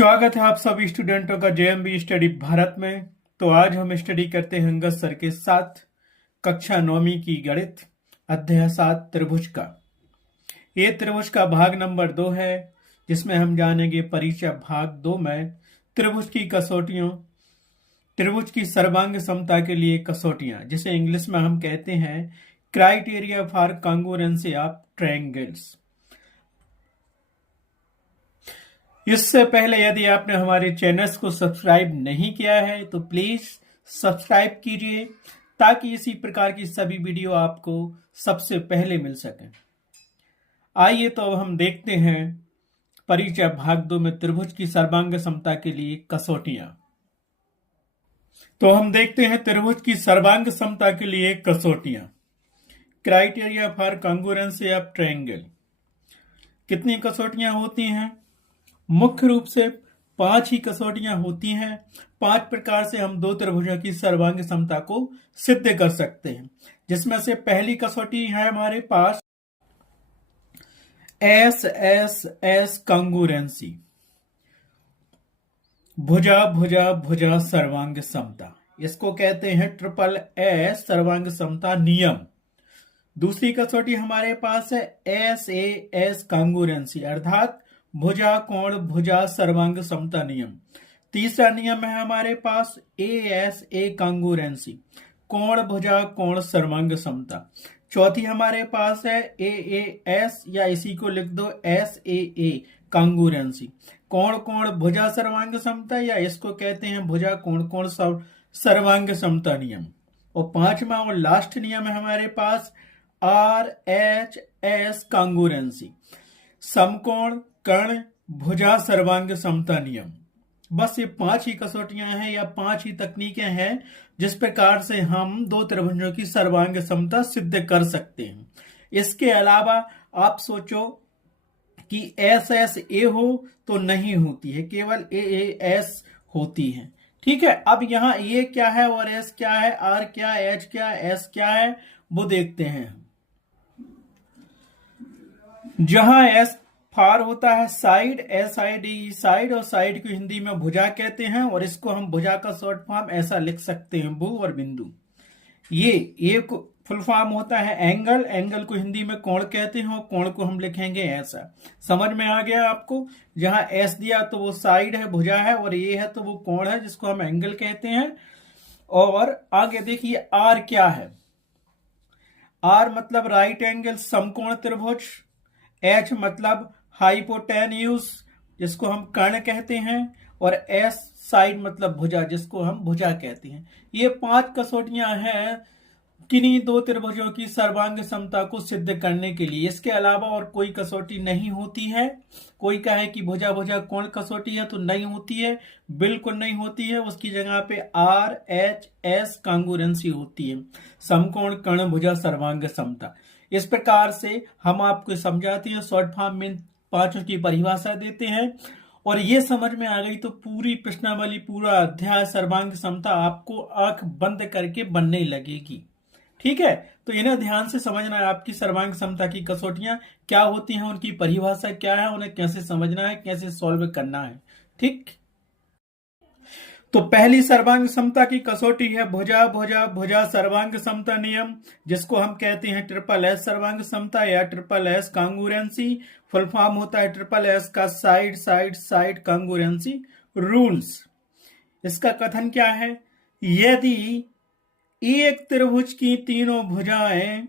स्वागत है आप सभी स्टूडेंटों का जेएमबी स्टडी भारत में। तो आज हम स्टडी करते हैं अंगद सर के साथ कक्षा 9वीं की गणित अध्याय 7 त्रिभुज का। ये त्रिभुज का भाग नंबर 2 है, जिसमें हम जानेंगे परिचय भाग 2 में त्रिभुज की कसौटियों, त्रिभुज की सर्वांग समता के लिए कसौटियां, जिसे इंग्लिश में हम कहते हैं criteria for congruency of triangles. इससे पहले यदि आपने हमारे चैनल्स को सब्सक्राइब नहीं किया है तो प्लीज सब्सक्राइब कीजिए, ताकि इसी प्रकार की सभी वीडियो आपको सबसे पहले मिल सके। आइए तो अब हम देखते हैं परिचय भाग 2 में त्रिभुज की सर्वांग समता के लिए कसौटियां। तो हम देखते हैं त्रिभुज की सर्वांग समता के लिए कसौटियां। Criteria for congruency of triangle. कितनी कसौटियां होती हैं? मुख्य रूप से 5 ही कसौटियां होती हैं। 5 प्रकार से हम दो त्रिभुजों की सर्वांग समता को सिद्ध कर सकते हैं, जिसमें से पहली कसौटी है हमारे पास एस एस एस कॉन्ग्रुएंसी, भुजा भुजा भुजा सर्वांग समता। इसको कहते हैं ट्रिपल एस सर्वांग समता नियम। दूसरी कसौटी हमारे पास है एस ए एस कॉन्ग्रुएंसी, अर्थात भुजा कोण भुजा सर्वांग समता नियम। तीसरा नियम है हमारे पास ए एस ए कॉन्ग्रुएंसी, कोण भुजा कोण सर्वांग समता। चौथी हमारे पास है ए एस, या इसी को लिख दो एस ए कॉन्ग्रुएंसी, कोण कोण भुजा सर्वांग समता, या इसको कहते हैं भुजा कोण कोण सर्वांग समता नियम। और पांचवा और लास्ट नियम है हमारे पास आर एच एस कॉन्ग्रुएंसी, समकोण कर्ण भुजा सर्वांग समता नियम। बस ये 5 ही कसौटियां हैं या 5 ही तकनीकें हैं जिस प्रकार से हम दो त्रिभुजों की सर्वांग समता सिद्ध कर सकते हैं। इसके अलावा आप सोचो कि एस एस ए हो तो नहीं होती है, केवल ए एस होती है। ठीक है, अब यहाँ ए क्या है और एस क्या है, आर क्या, एच क्या, एस क्या है, वो देखते हैं। जहां एस फार होता है side, S I D side, और साइड को हिंदी में भुजा कहते हैं, और इसको हम भुजा का शॉर्ट फॉर्म ऐसा लिख सकते हैं भू और बिंदु। ये को फुल फॉर्म होता है एंगल, एंगल को हिंदी में कोण कहते हैं, और कोण को हम लिखेंगे ऐसा। समझ में आ गया आपको? जहां एस दिया तो वो साइड है, भुजा है, और ये है तो वो कोण है जिसको हम एंगल कहते हैं। और आगे देखिए आर क्या है। आर मतलब राइट एंगल समकोण त्रिभुज। एच मतलब हाइपोटेन्यूज, जिसको हम कर्ण कहते हैं, और एस साइड मतलब भुजा, जिसको हम भुजा कहते हैं। ये 5 कसौटियां हैं किन्हीं दो त्रिभुजों की सर्वांग समता को सिद्ध करने के लिए। इसके अलावा और कोई कसौटी नहीं होती है। कोई कहे कि भुजा भुजा कोण कसौटी है तो नहीं होती है, बिल्कुल नहीं होती है। उसकी जगह पे आर एच एस कॉन्ग्रुएंसी होती है, समकोण कर्ण भुजा सर्वांग समता। इस प्रकार से हम आपको समझाते हैं, शॉर्ट फॉर्म में 5 की परिभाषा देते हैं, और ये समझ में आ गई तो पूरी प्रश्नावली, पूरा अध्याय सर्वांग समता आपको आंख बंद करके बनने लगेगी। ठीक है, तो इन्हें ध्यान से समझना है। आपकी सर्वांग समता की कसौटियां क्या होती हैं, उनकी परिभाषा क्या है, उन्हें कैसे समझना है, कैसे सॉल्व करना है। ठीक, तो पहली सर्वांग समता की कसौटी है भुजा भुजा भुजा सर्वांग समता नियम, जिसको हम कहते हैं ट्रिपल एस सर्वांग समता या triple S congruency. Full form होता है ट्रिपल एस का side side side congruency rules. इसका कथन क्या है? यदि एक त्रिभुज की तीनों भुजाएं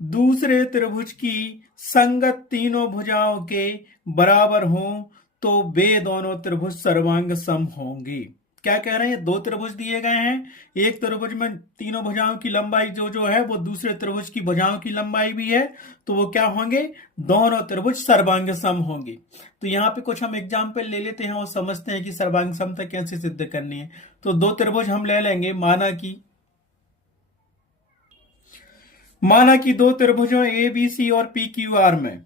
दूसरे त्रिभुज की संगत तीनों भुजाओं के बराबर हों तो वे दोनों त्रिभुज सर्वांग सम होंगे। क्या कह रहे हैं? 2 त्रिभुज दिए गए हैं, एक त्रिभुज में तीनों भुजाओं की लंबाई जो है वो दूसरे त्रिभुज की भुजाओं की लंबाई भी है, तो वो क्या होंगे? दोनों त्रिभुज सर्वांग सम होंगे। तो यहाँ पे कुछ हम एग्जाम्पल ले लेते हैं और समझते हैं कि सर्वांग समता कैसे सिद्ध करनी है। तो 2 त्रिभुज हम ले लेंगे। माना कि 2 त्रिभुजों ए बी सी और पी क्यू आर में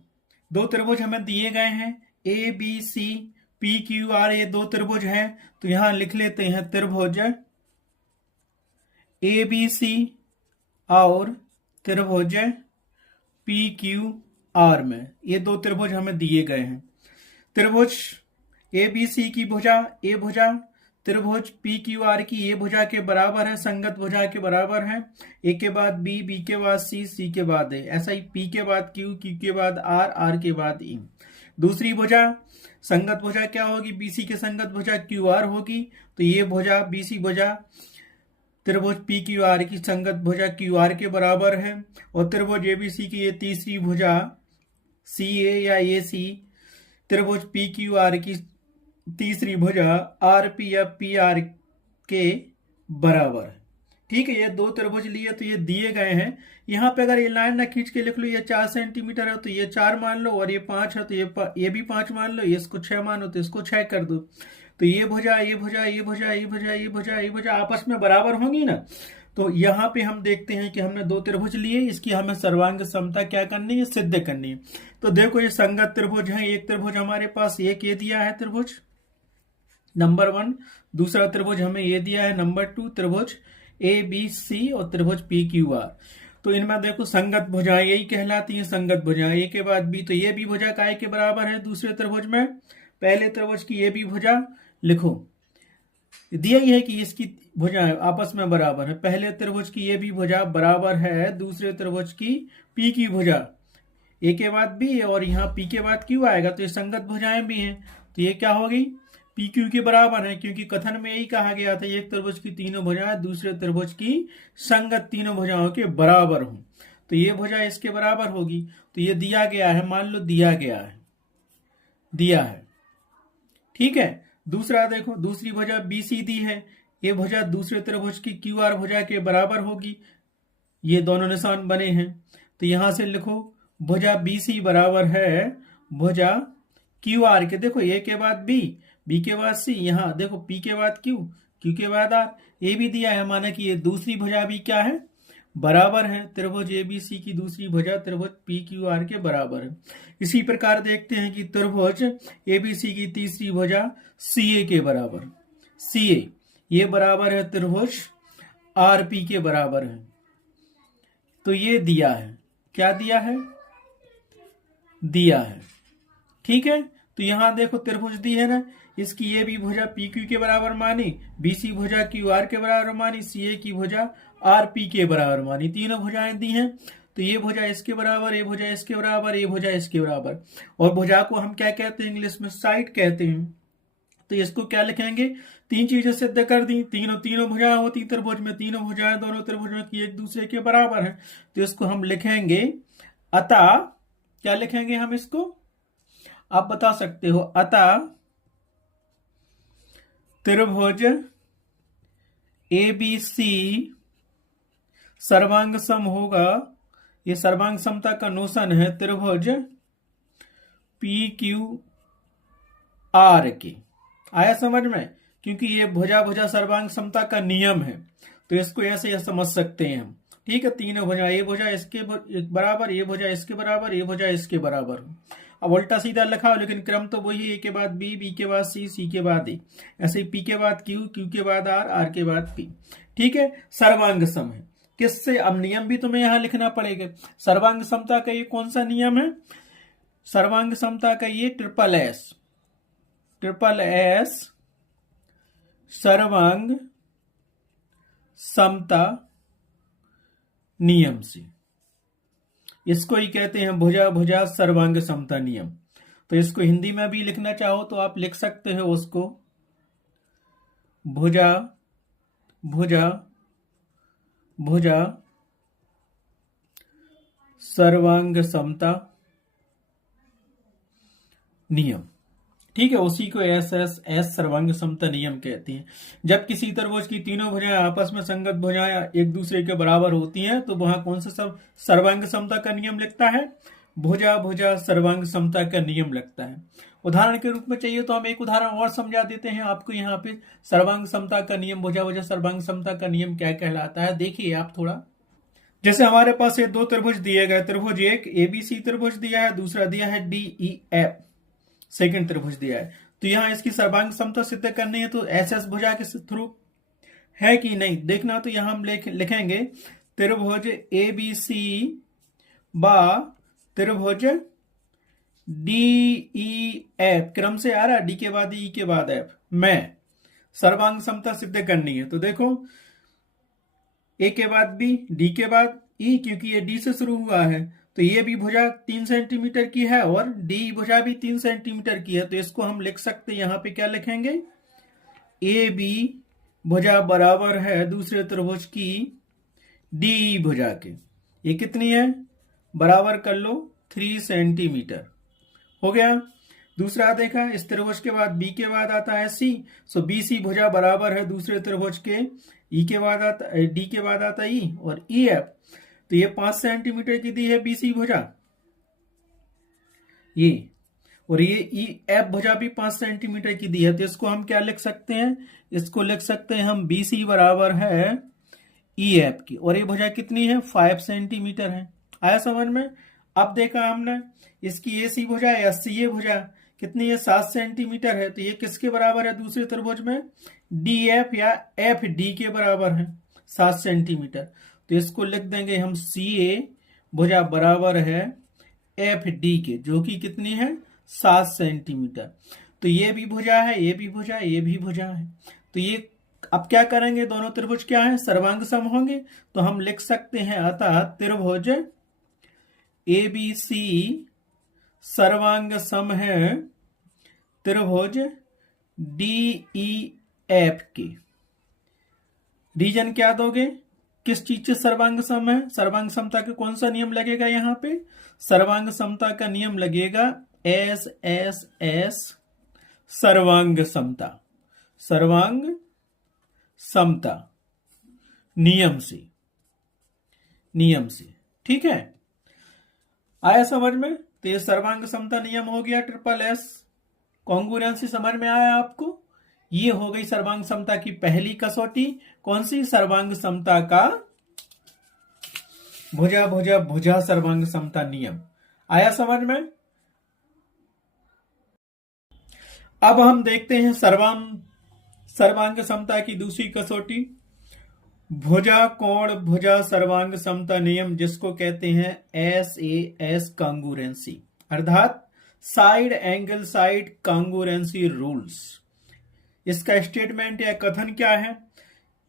2 त्रिभुज हमें दिए गए हैं, A B C P Q R, ये 2 त्रिभुज हैं। तो यहां लिख लेते हैं त्रिभुज ए बी सी और त्रिभुज पी क्यू आर में ये 2 त्रिभुज हमें दिए गए हैं। त्रिभुज ए बी सी की भुजा ए भुजा त्रिभुज पी क्यू आर की ए भुजा के बराबर है, संगत भुजा के बराबर है। ए के बाद बी, बी के बाद सी, सी के बाद ए, ऐसा ही पी के बाद क्यू, क्यू के बाद आर, आर के बाद ई। दूसरी भुजा संगत भुजा क्या होगी, बीसी के संगत भुजा क्यू आर होगी, तो ये भुजा बीसी भुजा त्रिभुज पी क्यू आर की संगत भुजा क्यू आर के बराबर है। और त्रिभुज एबीसी की ये तीसरी भुजा सी ए या ए सी त्रिभुज पी क्यू आर की तीसरी भुजा आर पी या पी आर के बराबर है। ठीक है, ये दो त्रिभुज लिए तो ये दिए गए हैं। यहाँ पे अगर ये लाइन ना खींच के लिख लो, ये 4 सेंटीमीटर है तो ये 4 मान लो, और ये 5 है तो ये भी 5 मान लो, ये इसको 6 मानो तो इसको 6 कर दो। तो ये भुजा ये भुजा ये भुजा ये भुजा ये भुजा ये भुजा आपस में बराबर होंगी ना। तो यहाँ पे हम देखते हैं कि हमने दो त्रिभुज लिए, इसकी हमें सर्वांग समता क्या करनी है, सिद्ध करनी है। तो देखो ये संगत त्रिभुज है, एक त्रिभुज हमारे पास एक ये दिया है त्रिभुज नंबर 1, दूसरा त्रिभुज हमें ये दिया है नंबर 2 त्रिभुज ए बी सी और त्रिभुज पी क्यू आर। तो इनमें देखो संगत भुजाएं यही कहलाती हैं संगत भुजाएं। ए के बाद बी, तो ये भी भुजा काय के बराबर है दूसरे त्रिभुज में, पहले त्रिभुज की ये भी भुजा लिखो, दिया ही है कि इसकी भुजाएं आपस में बराबर है। पहले त्रिभुज की ये भी भुजा बराबर है दूसरे त्रिभुज की पी की भुजा, ए के बाद बी और यहाँ पी के बाद क्यू आएगा, तो ये संगत भुजाएं भी हैं। तो ये क्या होगी, पी क्यू के बराबर है, क्योंकि कथन में यही कहा गया था एक त्रिभुज की तीनों भुजाएं दूसरे त्रिभुज की संगत तीनों भुजाओं के बराबर हो। तो ये भुजा इसके बराबर होगी। तो ये दिया गया है, मान लो दिया गया है, दिया है, ठीक है। दूसरा देखो, दूसरी भुजा बी सी दी है, ये भुजा दूसरे त्रिभुज की क्यू आर भुजा के बराबर होगी। ये दोनों निशान बने हैं, तो यहां से लिखो भुजा बी सी बराबर है भुजा क्यू आर के। देखो ए के बाद बी, बी के बाद सी, यहाँ देखो पी के बाद क्यू, क्यू के बाद आर, ए भी दिया है, माना कि ये दूसरी भुजा भी क्या है, बराबर है। त्रिभुज एबीसी की दूसरी भुजा त्रिभुज पी क्यू आर के बराबर है। इसी प्रकार देखते हैं कि त्रिभुज एबीसी की तीसरी भुजा सी ए के बराबर, सी ए ये बराबर है त्रिभुज आर पी के बराबर है। तो ये दिया है, क्या दिया है, दिया है, ठीक है। तो यहां देखो त्रिभुज दी है ना, इसकी ये भी भुजा पी क्यू के बराबर मानी, बीसी भुजा क्यू आर के बराबर मानी, सी ए की भुजा आर पी के बराबर मानी, तीनों भुजाएं दी हैं। तो ये भुजा इसके बराबर, ये भुजा इसके बराबर, ये भुजा इसके बराबर। और भुजा को हम क्या कहते हैं, इंग्लिश में साइड कहते हैं। तो इसको क्या लिखेंगे, तीन चीजें सिद्ध कर दी, तीनों भुजाएं होती त्रिभुज में, तीनों भुजाएं दोनों त्रिभुजों की एक दूसरे के बराबर है। तो इसको हम लिखेंगे अतः, क्या लिखेंगे हम इसको, आप बता सकते हो, अतः त्रिभुज एबीसी सर्वांग सम होगा। ये सर्वांग समता का नोशन है त्रिभुज पी क्यू आर के। आया समझ में, क्योंकि ये भुजा भुजा सर्वांग समता का नियम है, तो इसको ऐसे समझ सकते हैं हम, ठीक है। तीनों भुजा, ये भुजा इसके बराबर, ये भुजा इसके बराबर, ये भुजा इसके बराबर। अब उल्टा सीधा लिखा हो, लेकिन क्रम तो वही, ए के बाद बी, बी के बाद सी, सी के बाद ए, ऐसे पी के बाद क्यू, क्यू के बाद आर, आर के बाद पी, ठीक है। सर्वांग सम है किससे, अब नियम भी तुम्हें यहां लिखना पड़ेगा। सर्वांग समता का ये कौन सा नियम है, सर्वांग समता का ये ट्रिपल एस, ट्रिपल एस सर्वांग समता नियम से, इसको ही कहते हैं भुजा भुजा सर्वांग समता नियम। तो इसको हिंदी में भी लिखना चाहो तो आप लिख सकते हो उसको, भुजा भुजा भुजा सर्वांग समता नियम, ठीक है। उसी को एस सर्वांग समता नियम कहते हैं। जब किसी त्रिभुज की तीनों भुजाएं आपस में संगत भुजाएं एक दूसरे के बराबर होती हैं, तो वहां कौन सा सब सर्वांग समता का नियम लगता है, भुजा भुजा सर्वांग समता का नियम लगता है। उदाहरण के रूप में चाहिए तो हम एक उदाहरण और समझा देते हैं आपको। यहाँ पे सर्वांग समता का नियम, भुजा भुजा सर्वांग समता का नियम क्या कहलाता है, देखिए आप थोड़ा। जैसे हमारे पास ये दो त्रिभुज दिए गए, त्रिभुज एक एबीसी त्रिभुज दिया है, दूसरा दिया है डी ई एफ सेकंड त्रिभुज दिया है। तो यहां इसकी सर्वांग समता सिद्ध करनी है, तो एस एस भुजा के थ्रू है कि नहीं देखना। तो यहां हम लिखेंगे त्रिभुज एबीसी बा त्रिभुज डी ई एफ क्रम से आ रहा है, डी के बाद ई के बाद एफ में सर्वांग समता सिद्ध करनी है। तो देखो ए के बाद बी, डी के बाद ई, क्योंकि ये डी से शुरू हुआ है तो ये भी भुजा 3 सेंटीमीटर की है और डी भुजा भी 3 सेंटीमीटर की है। तो इसको हम लिख सकते हैं, यहां पे क्या लिखेंगे, ए बी भुजा बराबर है दूसरे त्रिभुज की डी भुजा के। ये कितनी है, बराबर कर लो 3 सेंटीमीटर हो गया। दूसरा देखा, इस त्रिभुज के बाद बी के बाद आता है सी, सो बी सी भुजा बराबर है दूसरे त्रिभुज के ई के बाद आता, डी के बाद आता ई और ई एफ। तो ये 5 सेंटीमीटर की दी है बीसी भुजा ये, और ये ई एफ भुजा भी 5 सेंटीमीटर की दी है। तो इसको हम क्या लिख सकते हैं, इसको लिख सकते हैं हम बीसी बराबर है ई एफ की, और ये भुजा कितनी है 5 सेंटीमीटर है। आया समझ में। अब देखा हमने इसकी ए सी भुजा या सी ए भुजा कितनी है 7 सेंटीमीटर है। तो ये किसके बराबर है दूसरे त्रिभुज में, डी एफ या एफ डी के बराबर है 7 सेंटीमीटर। तो इसको लिख देंगे हम सी ए भुजा बराबर है एफ डी के, जो कि कितनी है 7 सेंटीमीटर। तो ये भी भुजा है, ये भी भुजा, ये भी भुजा है। तो ये अब क्या करेंगे, दोनों त्रिभुज क्या है सर्वांग सम होंगे। तो हम लिख सकते हैं अतः त्रिभुज ए बी सी सर्वांग सम है त्रिभुज डी ई एफ के। रीजन क्या दोगे, किस चीज से सर्वांग सम है, सर्वांग समता का कौन सा नियम लगेगा, यहाँ पे सर्वांग समता का नियम लगेगा एस एस एस सर्वांग समता, सर्वांग समता नियम से, नियम से। ठीक है, आया समझ में। तो ये सर्वांग समता नियम हो गया, ट्रिपल एस कॉन्ग्रुएंसी समझ में आया आपको। ये हो गई सर्वांग समता की पहली कसौटी, कौन सी, सर्वांग समता का भुजा भुजा भुजा सर्वांग समता नियम। आया समझ में। अब हम देखते हैं सर्वांग समता की दूसरी कसौटी, भुजा कोण भुजा सर्वांग समता नियम, जिसको कहते हैं एस ए एस कॉन्ग्रुएंसी, अर्थात side angle side congruency rules. इसका स्टेटमेंट या कथन क्या है,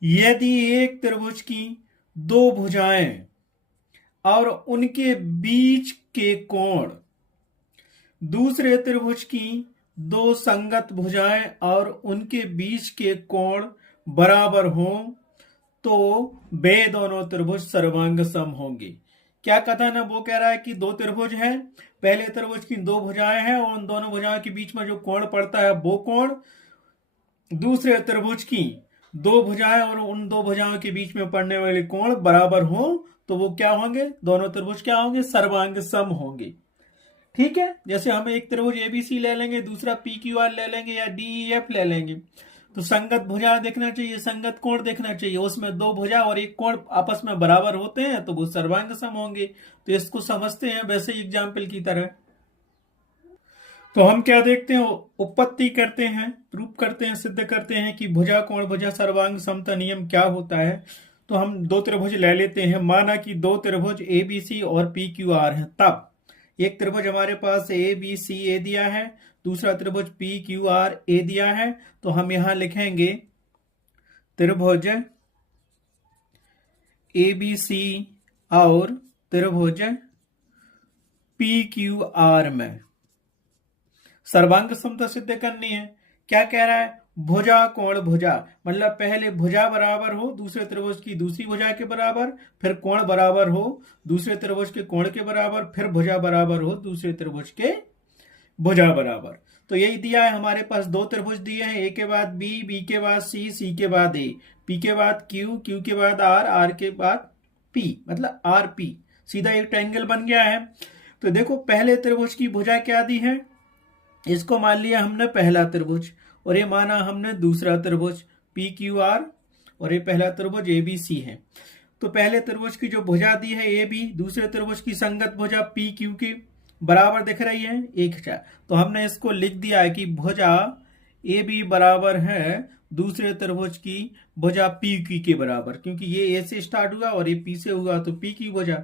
यदि एक त्रिभुज की दो भुजाएं और उनके बीच के कोण दूसरे त्रिभुज की दो संगत भुजाएं और उनके बीच के कोण बराबर हों तो वे दोनों त्रिभुज सर्वांग सम होंगे। क्या कथन है, वो कह रहा है कि दो त्रिभुज हैं, पहले त्रिभुज की दो भुजाएं हैं और उन दोनों भुजाओं के बीच में जो कोण पड़ता है वो कोण दूसरे त्रिभुज की दो भुजाएं और उन दो भुजाओं के बीच में पड़ने वाले कोण बराबर हो तो वो क्या होंगे, दोनों त्रिभुज क्या होंगे, सर्वांग सम होंगे। ठीक है, जैसे हम एक त्रिभुज एबीसी ले लेंगे, दूसरा पी क्यू आर ले लेंगे या डीईएफ ले लेंगे, तो संगत भुजा देखना चाहिए, संगत कोण देखना चाहिए, उसमें दो भुजा और एक कोण आपस में बराबर होते हैं तो वो सर्वांग सम होंगे। तो इसको समझते हैं वैसे एग्जाम्पल की तरह। तो हम क्या देखते हैं, उत्पत्ति करते हैं, प्रूफ करते हैं, सिद्ध करते हैं कि भुजा कोण भुजा सर्वांग समता नियम क्या होता है। तो हम दो त्रिभुज ले लेते हैं, माना कि दो त्रिभुज ए बी सी और पी क्यू आर है। तब एक त्रिभुज हमारे पास ए बी सी ए दिया है, दूसरा त्रिभुज पी क्यू आर ए दिया है। तो हम यहां लिखेंगे त्रिभुज ए बी सी और त्रिभुज पी क्यू आर में सर्वांग समता सिद्ध करनी है। क्या कह रहा है, भुजा कोण भुजा, मतलब पहले भुजा बराबर हो दूसरे त्रिभुज की दूसरी भुजा के बराबर, फिर कोण बराबर हो दूसरे त्रिभुज के कोण के बराबर, फिर भुजा बराबर हो दूसरे त्रिभुज के भुजा बराबर। तो यही दिया है, हमारे पास दो त्रिभुज दिए हैं, ए के बाद बी, बी के बाद सी, सी के बाद ए, पी के बाद क्यू, क्यू के बाद आर, आर के बाद पी, मतलब आर पी, सीधा एक ट्रायंगल बन गया है। तो देखो पहले त्रिभुज की भुजा क्या दी है, इसको मान लिया हमने पहला त्रिभुज और ये माना हमने दूसरा त्रिभुज पी क्यू आर और ये पहला त्रिभुज ए बी सी है। तो पहले त्रिभुज की जो भुजा दी है ए बी, दूसरे त्रिभुज की संगत भुजा पी क्यू की बराबर दिख रही है एक है, तो हमने इसको लिख दिया है कि भुजा ए बी बराबर है दूसरे त्रिभुज की भुजा पी क्यू के बराबर, क्योंकि ये ए से स्टार्ट हुआ और ये पी से हुआ तो पी की भुजा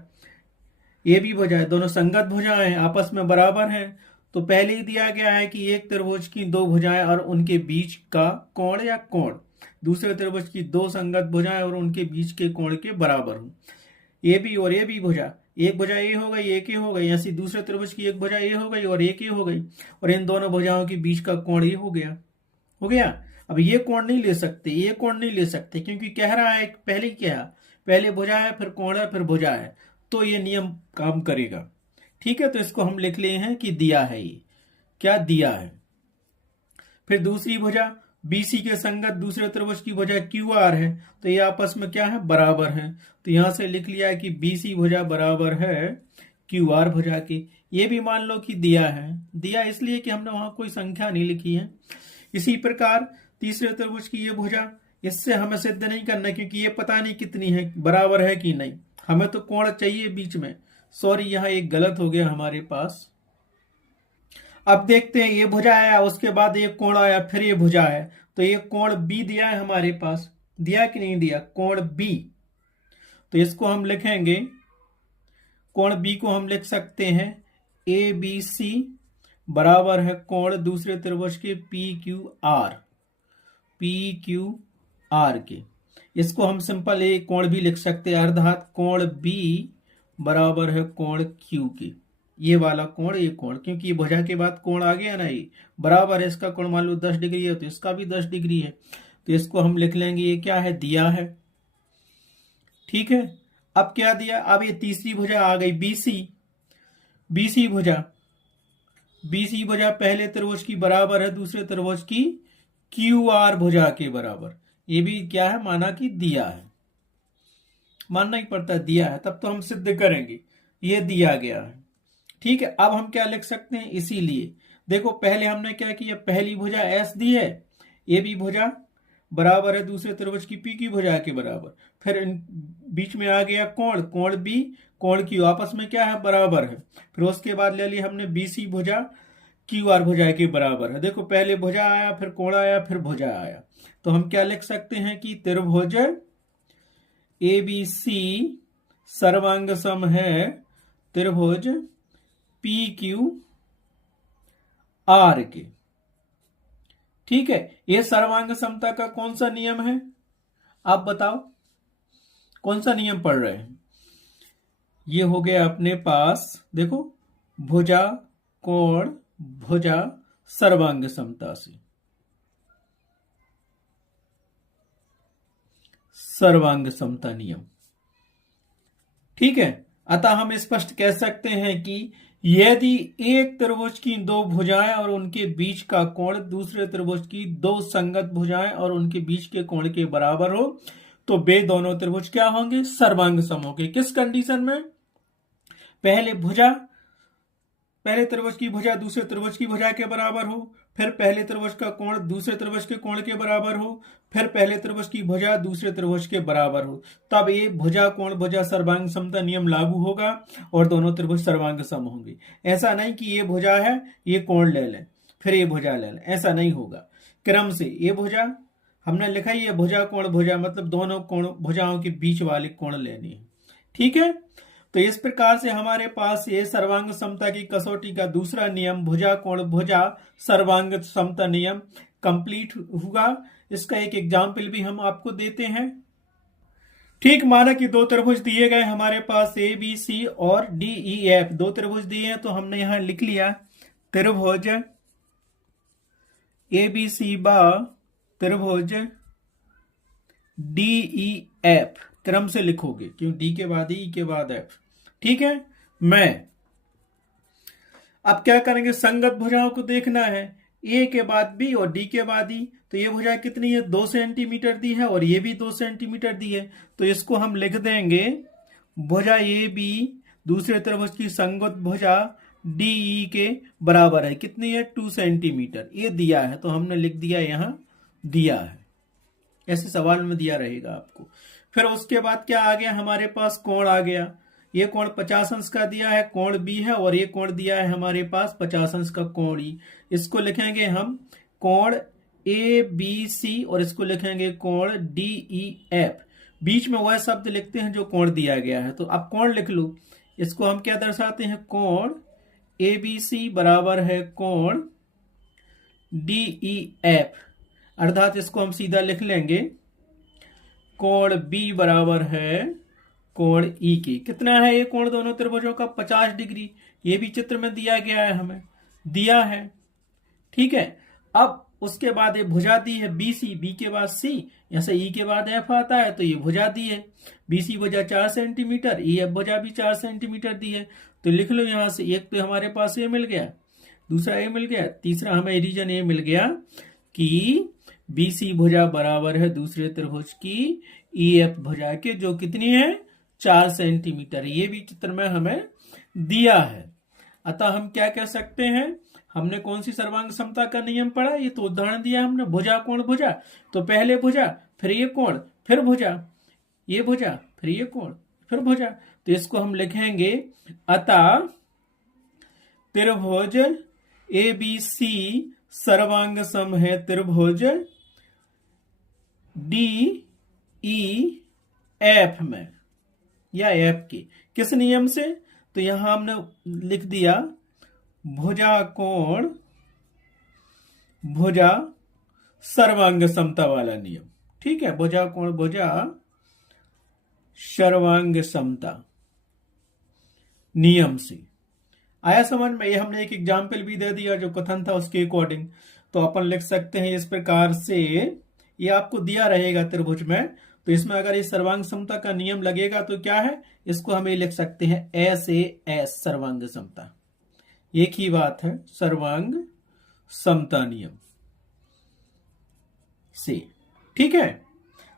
ए बी भुजा है, दोनों संगत भुजाएं आपस में बराबर हैं। तो पहले ही दिया गया है कि एक त्रिभुज की दो भुजाएं और उनके बीच का कोण या कोण दूसरे त्रिभुज की दो संगत भुजाएं और उनके बीच के कोण के बराबर हो। ए बी और ए बी भुजा, एक भुजा ए हो गई एक ए हो गई, ऐसी दूसरे त्रिभुज की एक भुजा ए हो गई और एक ए हो गई, और इन दोनों भुजाओं के बीच का कोण ये हो गया। हो गया। अब ये कोण नहीं ले सकते, ये कोण नहीं ले सकते, क्योंकि कह रहा है पहले क्या, पहले भुजा है फिर कोण है फिर भुजा है, तो ये नियम काम करेगा। ठीक है, तो इसको हम लिख ले हैं कि दिया है, ये क्या दिया है। फिर दूसरी भुजा BC के संगत दूसरे त्रिभुज की भुजा QR है, तो ये आपस में क्या है, बराबर है। तो यहां से लिख लिया है कि BC भुजा बराबर है QR भुजा के। ये भी मान लो कि दिया है, दिया इसलिए कि हमने वहां कोई संख्या नहीं लिखी है। इसी प्रकार तीसरे त्रिभुज की ये भुजा, इससे हमें सिद्ध नहीं करना क्योंकि ये पता नहीं कितनी है, बराबर है कि नहीं, हमें तो कोण चाहिए बीच में। सॉरी, यहां एक गलत हो गया हमारे पास। अब देखते हैं, ये भुजा आया, उसके बाद ये कोण आया, फिर ये भुजा है, तो ये कोण B दिया है हमारे पास, दिया कि नहीं दिया, कोण B। तो इसको हम लिखेंगे, कोण B को हम लिख सकते हैं ABC बराबर है कोण दूसरे त्रिभुज के PQR के। इसको हम सिंपल एक कोण भी लिख सकते हैं, अर्थात कोण B बराबर है कोण Q के। ये वाला कोण, ये कोण, क्योंकि ये भुजा के बाद कोण आ गया ना, ये बराबर है, इसका कोण मान लो 10 डिग्री है तो इसका भी 10 डिग्री है, तो इसको हम लिख लेंगे, ये क्या है, दिया है। ठीक है, अब क्या दिया, अब ये तीसरी भुजा आ गई BC भुजा पहले त्रिभुज की बराबर है दूसरे त्रिभुज की QR भुजा के बराबर। ये भी क्या है, माना कि दिया है, मानना ही पड़ता, दिया है, तब तो हम सिद्ध करेंगे, ये दिया गया है। ठीक है, अब हम क्या लिख सकते हैं, इसीलिए देखो पहले हमने क्या किया, पहली भुजा S दी है, ये भी भुजा बराबर है दूसरे त्रिभुज की P की भुजा के बराबर, फिर बीच में आ गया कोण B कोण Q, आपस में क्या है, बराबर है। फिर उसके बाद ले लिया हमने BC भुजा QR भुजा के बराबर है। देखो पहले भुजा आया, फिर कोण आया, फिर भुजा आया, तो हम क्या लिख सकते हैं कि त्रिभुज ABC सर्वांग सम है त्रिभुज PQR के। ठीक है, ये सर्वांग समता का कौन सा नियम है, आप बताओ, कौन सा नियम पढ़ रहे हैं। ये हो गया अपने पास, देखो भुजा कोण भुजा सर्वांग समता से, सर्वांग समता नियम। ठीक है, अतः हम स्पष्ट कह सकते हैं कि यदि एक त्रिभुज की दो भुजाएं और उनके बीच का कोण दूसरे त्रिभुज की दो संगत भुजाएं और उनके बीच के कोण के बराबर हो, तो वे दोनों त्रिभुज क्या होंगे, सर्वांग सम होंगे। किस कंडीशन में, पहले त्रिभुज की भुजा दूसरे त्रिभुज की भुजा के बराबर हो, फिर पहले त्रिभुज का कोण दूसरे त्रिभुज के कोण के बराबर हो, फिर पहले त्रिभुज की भुजा दूसरे त्रिभुज के बराबर हो, तब ये भुजा कोण भुजा सर्वांग समता नियम लागू होगा और दोनों त्रिभुज सर्वांग सम होंगे। ऐसा नहीं कि ये भुजा है ये कोण ले लें फिर ये भुजा ले लें, ऐसा नहीं होगा। क्रम से ये भुजा हमने लिखा ही, ये भुजा कोण भुजा मतलब दोनों कोण भुजाओं के बीच वाले कोण लेने हैं। ठीक है, तो इस प्रकार से हमारे पास ये सर्वांग समता की कसौटी का दूसरा नियम भुजा कोण भुजा सर्वांग समता नियम कंप्लीट हुआ। इसका एक एग्जाम्पल भी हम आपको देते हैं। ठीक, माना कि दो त्रिभुज दिए गए हमारे पास ABC और DEF, दो त्रिभुज दिए हैं, तो हमने यहां लिख लिया त्रिभुज ABC बा त्रिभुज DEF, क्रम से लिखोगे क्यों, D के बाद E के बाद F। ठीक है, मैं अब क्या करेंगे, संगत भुजाओं को देखना है, A के बाद B और D के बाद E। तो ये भुजा कितनी है, 2 सेंटीमीटर दी है और ये भी 2 सेंटीमीटर दी है, तो इसको हम लिख देंगे भुजा AB दूसरे त्रिभुज की संगत भुजा DE के बराबर है, कितनी है, 2 सेंटीमीटर। ये दिया है तो हमने लिख दिया, यहां दिया है, ऐसे सवाल में दिया रहेगा आपको। फिर उसके बाद क्या आ गया हमारे पास, कोण आ गया। ये कोण 50 अंश का दिया है, कोण B है, और ये कोण दिया है हमारे पास 50 अंश का कोण E। इसको लिखेंगे हम कोण ABC और इसको लिखेंगे कोण DEF। बीच में वह शब्द लिखते हैं जो कोण दिया गया है। तो अब कोण लिख लो, इसको हम क्या दर्शाते हैं, कोण ABC बराबर है कोण DEF, अर्थात इसको हम सीधा लिख लेंगे कोण B बराबर है कोण E की। कितना है ये कोण दोनों त्रिभुजों का? 50 डिग्री। ये भी चित्र में दिया गया है, हमें दिया है। ठीक है, अब उसके बाद ये भुजा दी है BC, B के बाद C, ऐसे E के बाद F आता है, तो ये भुजा दी है BC भुजा 4 सेंटीमीटर, EF भुजा भी 4 सेंटीमीटर दी है। तो लिख लो यहां से, एक तो हमारे पास ये मिल गया, दूसरा ये मिल गया, तीसरा हमें रीजन ये मिल गया कि BC भुजा बराबर है दूसरे त्रिभुज की EF भुजा के, जो कितनी है 4 सेंटीमीटर। ये भी चित्र में हमें दिया है। अतः हम क्या कह सकते हैं, हमने कौन सी सर्वांग समता का नियम पढ़ा? ये तो उदाहरण दिया हमने, भुजा कोण भुजा, तो पहले भुजा फिर ये कोण फिर भुजा, ये भुजा फिर ये कोण फिर भुजा। तो इसको हम लिखेंगे, अतः त्रिभुज ABC सर्वांग सम है त्रिभुज DEF में या F की। किस नियम से? तो यहां हमने लिख दिया भुजा कोण भुजा सर्वांग समता वाला नियम। ठीक है, भुजा कोण भुजा सर्वांग समता नियम से। आया समझ में? ये हमने एक एग्जाम्पल भी दे दिया जो कथन था उसके अकॉर्डिंग। तो अपन लिख सकते हैं इस प्रकार से, ये आपको दिया रहेगा त्रिभुज में, तो इसमें अगर ये सर्वांग समता का नियम लगेगा तो क्या है, इसको हम ये लिख सकते हैं SAS सर्वांग समता। एक ही बात है, सर्वांग समता नियम से। ठीक है,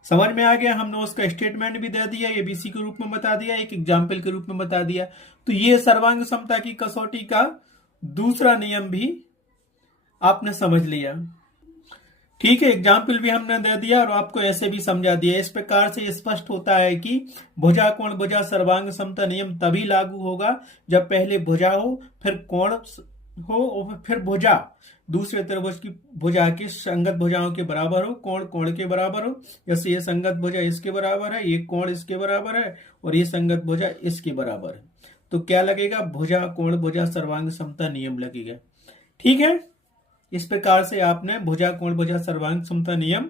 समझ में आ गया? हमने उसका स्टेटमेंट भी दे दिया, ABC के रूप में बता दिया, एक एग्जाम्पल के रूप में बता दिया। तो ये सर्वांग समता की कसौटी का दूसरा नियम भी आपने समझ लिया। ठीक है, एग्जाम्पल भी हमने दे दिया और आपको ऐसे भी समझा दिया। इस प्रकार से स्पष्ट होता है कि भुजा कोण भुजा सर्वांग समता नियम तभी लागू होगा जब पहले भुजा हो, फिर कोण हो और फिर भुजा दूसरे त्रिभुज की भुजा की संगत भुजाओं के बराबर हो, कोण कोण के बराबर हो। जैसे ये संगत भुजा इसके बराबर है, ये कोण इसके बराबर है और ये संगत भुजा इसके बराबर है, तो क्या लगेगा, भुजा कोण भुजा सर्वांग समता नियम लगेगा। ठीक है, इस प्रकार से आपने भुजा कोण भुजा सर्वांग समता नियम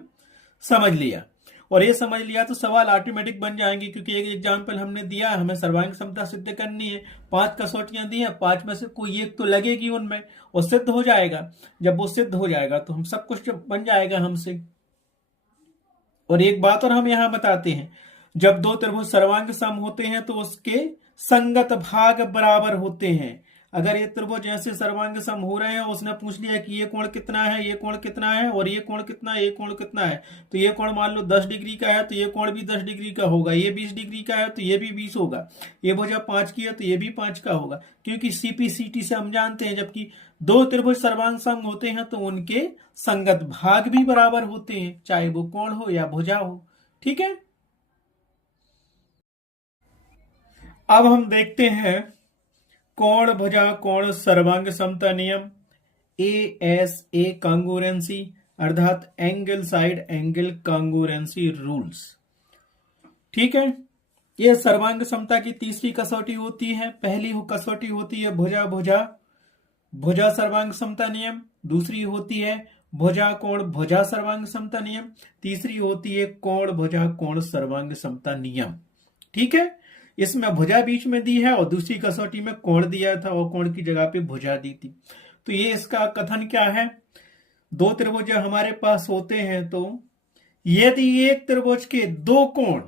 समझ लिया। और ये समझ लिया तो सवाल ऑटोमेटिक बन जाएंगे, क्योंकि एक एग्जाम्पल हमने दिया, हमें सर्वांग समता सिद्ध करनी है, 5 कसौटियां दी हैं, 5 में से कोई एक तो लगेगी उनमें और सिद्ध हो जाएगा। जब वो सिद्ध हो जाएगा तो हम सब कुछ बन जाएगा हमसे। और एक बात और हम यहां बताते हैं, जब दो त्रिभुज सर्वांग सम होते हैं तो उसके संगत भाग बराबर होते हैं। अगर ये त्रिभुज ऐसे सर्वांग सम हो रहे हैं, उसने पूछ लिया कि ये कोण कितना है, ये कोण कितना है और ये कोण कितना है, ये कोण कितना है, तो ये कोण मान लो 10 डिग्री का है तो ये कोण भी 10 डिग्री का होगा, ये 20 डिग्री का है तो ये भी 20 होगा, ये भुजा 5 की है तो ये भी 5 का होगा, क्योंकि CPCT से हम जानते हैं जबकि दो त्रिभुज सर्वांग सम होते हैं तो उनके संगत भाग भी बराबर होते हैं, चाहे वो कोण हो या भुजा हो। ठीक है, अब हम देखते हैं कोण भुजा कोण सर्वांग समता नियम, ASA कांगोरेंसी, अर्थात एंगल साइड एंगल कांगोरेंसी रूल्स। ठीक है, यह सर्वांग समता की तीसरी कसौटी होती है। पहली कसौटी होती है भुजा भुजा भुजा सर्वांग समता नियम, दूसरी होती है भुजा कोण भुजा सर्वांग समता नियम, तीसरी होती है कोण भुजा कोण सर्वांग समता नियम। ठीक है, इसमें भुजा बीच में दी है और दूसरी कसौटी में कोण दिया था और कोण की जगह पे भुजा दी थी। तो ये इसका कथन क्या है, दो त्रिभुज हमारे पास होते हैं तो यदि एक त्रिभुज के दो कोण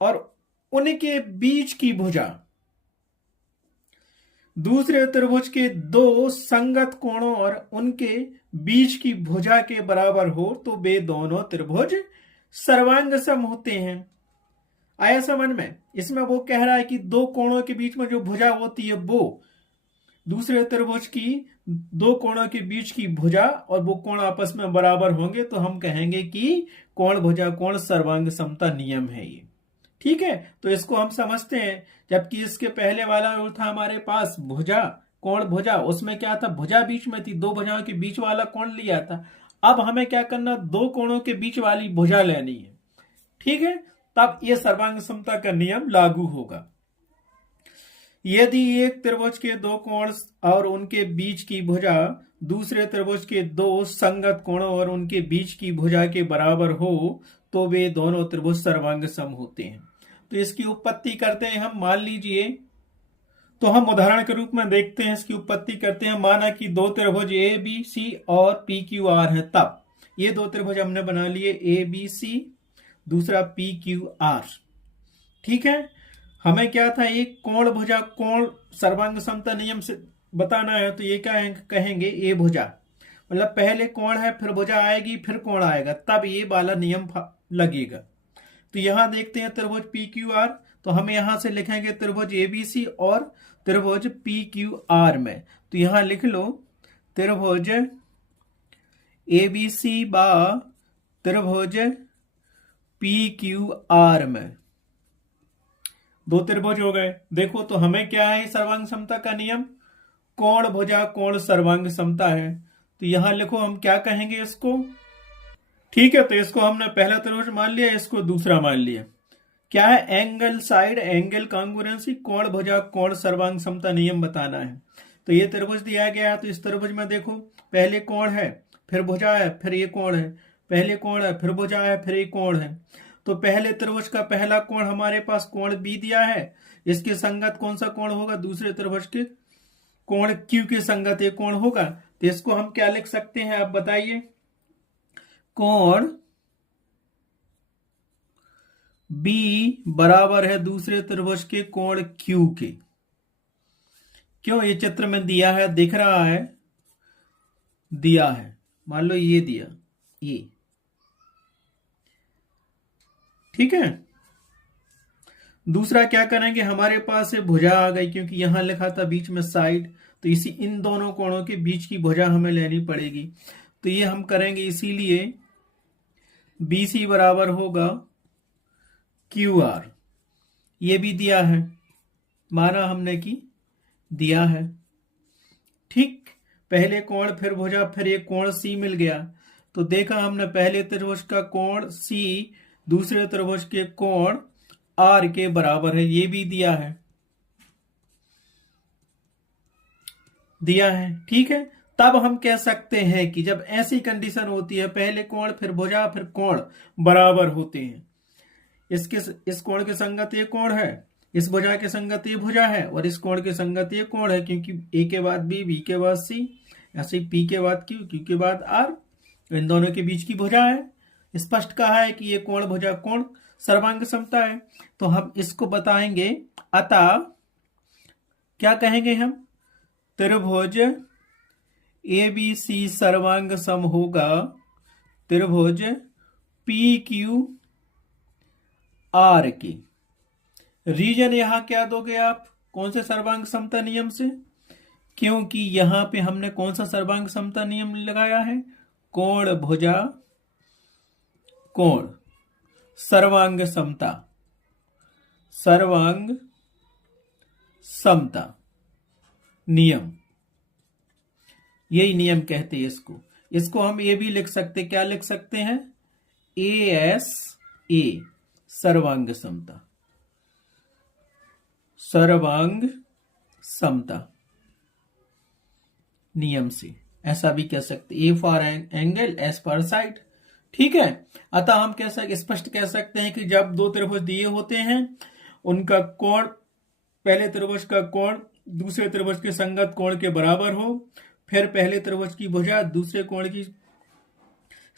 और उनके बीच की भुजा दूसरे त्रिभुज के दो संगत कोणों और उनके बीच की भुजा के बराबर हो तो वे दोनों त्रिभुज सर्वांग सम होते हैं। आया समझ में? इसमें वो कह रहा है कि दो कोणों के बीच में जो भुजा होती है वो दूसरे त्रिभुज की दो कोणों के बीच की भुजा और वो कोण आपस में बराबर होंगे तो हम कहेंगे कि कोण भुजा कोण सर्वांग समता नियम है ये। ठीक है, तो इसको हम समझते हैं। जबकि इसके पहले वाला रूल था हमारे पास भुजा कोण भुजा, उसमें क्या था, भुजा बीच में थी, दो भुजाओं के बीच वाला कोण लिया था। अब हमें क्या करना, दो कोणों के बीच वाली भुजा लेनी है। ठीक है, तब यह सर्वांग समता का नियम लागू होगा। यदि एक त्रिभुज के दो कोण और उनके बीच की भुजा दूसरे त्रिभुज के दो संगत कोणों और उनके बीच की भुजा के बराबर हो तो वे दोनों त्रिभुज सर्वांग सम होते हैं। तो इसकी उत्पत्ति करते हैं हम। मान लीजिए, तो हम उदाहरण के रूप में देखते हैं, इसकी उत्पत्ति करते हैं। माना कि दो त्रिभुज ए बी सी और पी क्यू आर है। तब ये दो त्रिभुज हमने बना लिए, ए बी सी, दूसरा पी क्यू आर। ठीक है, हमें क्या था, एक कोण भुजा कोण सर्वांग समता नियम से बताना है। तो ये क्या कहेंगे, ए भुजा, मतलब पहले कोण है फिर भुजा आएगी फिर कोण आएगा, तब ये वाला नियम लगेगा। तो यहां देखते हैं त्रिभुज पी क्यू आर, तो हम यहां से लिखेंगे त्रिभुज एबीसी और त्रिभुज पी क्यू आर में। तो यहां लिख लो त्रिभुज एबीसी बा त्रिभुज पी क्यू आर में। दो त्रिभुज हो गए। देखो तो हमें क्या है सर्वांग समता का नियम, कोण भुजा कोण सर्वांग समता है। तो यहां लिखो हम क्या कहेंगे इसको। ठीक है, तो इसको हमने पहला त्रिभुज मान लिया, इसको दूसरा मान लिया। क्या है, एंगल साइड एंगल कॉन्ग्रुएंसी, कोण भुजा कोण सर्वांग समता नियम बताना है। तो ये त्रिभुज दिया गया है। तो इस त्रिभुज में देखो पहले कोण है फिर भुजा है फिर ये कोण है, पहले कोण है फिर भुजा है फिर ये कोण है। तो पहले त्रिभुज का पहला कोण हमारे पास कोण बी दिया है, इसके संगत कौन सा कोण होगा, दूसरे त्रिभुज के कोण क्यू के संगत एक कोण होगा। तो इसको हम क्या लिख सकते हैं, आप बताइए। कोण बी बराबर है दूसरे त्रिभुज के कोण क्यू के। क्यों, ये चित्र में दिया है, दिख रहा है, दिया है, मान लो ये दिया, ये। ठीक है, दूसरा क्या करेंगे, हमारे पास है भुजा आ गई, क्योंकि यहां लिखा था बीच में साइड, तो इसी इन दोनों कोणों के बीच की भुजा हमें लेनी पड़ेगी। तो ये हम करेंगे, इसीलिए BC बराबर होगा QR। ये भी दिया है, माना हमने कि दिया है। ठीक, पहले कोण फिर भुजा फिर एक कोण C मिल गया। तो देखा हमने पहले त्रिभुज का कोण C दूसरे त्रिभुज के कोण R के बराबर है, ये भी दिया है, दिया है। ठीक है, तब हम कह सकते हैं कि जब ऐसी कंडीशन होती है, पहले कोण फिर भुजा फिर कोण बराबर होते हैं, इस कोण के संगत ये कोण है, इस भुजा के संगत ये भुजा है और इस कोण के संगत ये कोण है, क्योंकि ए के बाद बी, बी के बाद सी, ऐसे पी के बाद क्यू, क्यू के बाद आर, इन दोनों के बीच की भुजा है। स्पष्ट कहा है कि ये कोण भुजा कोण सर्वांग समता है। तो हम इसको बताएंगे, अतः क्या कहेंगे हम, त्रिभुज ABC सर्वांग सम होगा त्रिभुज PQR की। रीजन यहां क्या दोगे आप, कौन से सर्वांग समता नियम से, क्योंकि यहां पे हमने कौन सा सर्वांग समता नियम लगाया है, कोण भुजा कोण सर्वांग समता, सर्वांग समता नियम, यही नियम कहते हैं इसको। इसको हम ये भी लिख सकते, क्या लिख सकते हैं, ASA सर्वांग समता, सर्वांग समता नियम से, ऐसा भी कह सकते, A for angle, S for side. ठीक है, अतः हम स्पष्ट कह सकते हैं कि जब दो त्रिभुज दिए होते हैं, उनका कोण, पहले त्रिभुज का कोण दूसरे त्रिभुज के संगत कोण के बराबर हो, फिर पहले त्रिभुज की भुजा दूसरे कोण की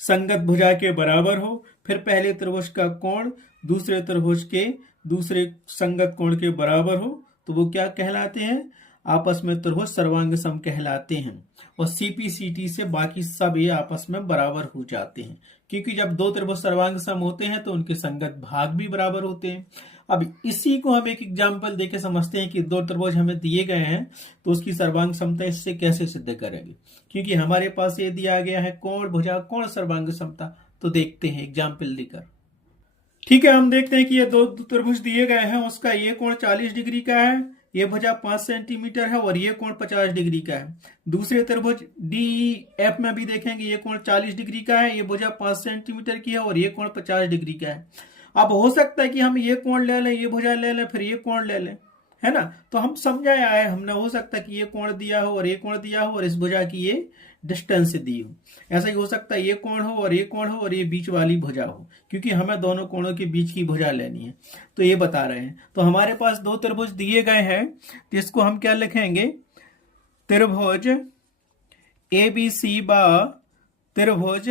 संगत भुजा के बराबर हो, फिर पहले त्रिभुज का कोण दूसरे त्रिभुज के दूसरे संगत कोण के बराबर हो, तो वो क्या कहलाते हैं, आपस में त्रिभुज सर्वांग सम कहलाते हैं। और CPCT से बाकी सब ये आपस में बराबर हो जाते हैं, क्योंकि जब दो त्रिभुज सर्वांग सम होते हैं तो उनके संगत भाग भी बराबर होते हैं। अब इसी को हम एक एग्जाम्पल देके समझते हैं कि दो त्रिभुज हमें दिए गए हैं तो उसकी सर्वांग समता इससे कैसे सिद्ध करेंगे, क्योंकि हमारे पास ये दिया गया है कोण भुजा कोण सर्वांग समता। तो देखते हैं एग्जाम्पल देकर। ठीक है, हम देखते हैं कि ये दो त्रिभुज दिए गए हैं, उसका ये कोण 40 डिग्री का है, ये भुजा 5 सेंटीमीटर है और ये कोण 50 डिग्री का है। दूसरे त्रिभुज DEF में भी देखेंगे, ये कोण 40 डिग्री का है, ये भुजा 5 सेंटीमीटर की है और ये कोण 50 डिग्री का है। अब हो सकता है कि हम ये कोण ले लें, ये भुजा ले लें, फिर ये कोण ले लें, है ना। तो हम समझाया है हमने, हो सकता है कि ये कोण दिया हो और ये कोण दिया हो और इस भुजा की ये डिस्टेंस दी हो। ऐसा ही हो सकता है ये कोण हो और ये कोण हो और ये बीच वाली भुजा हो, क्योंकि हमें दोनों कोणों के बीच की भुजा लेनी है, तो ये बता रहे हैं। तो हमारे पास दो त्रिभुज दिए गए हैं, तो इसको हम क्या लिखेंगे, त्रिभुज ABC बा त्रिभुज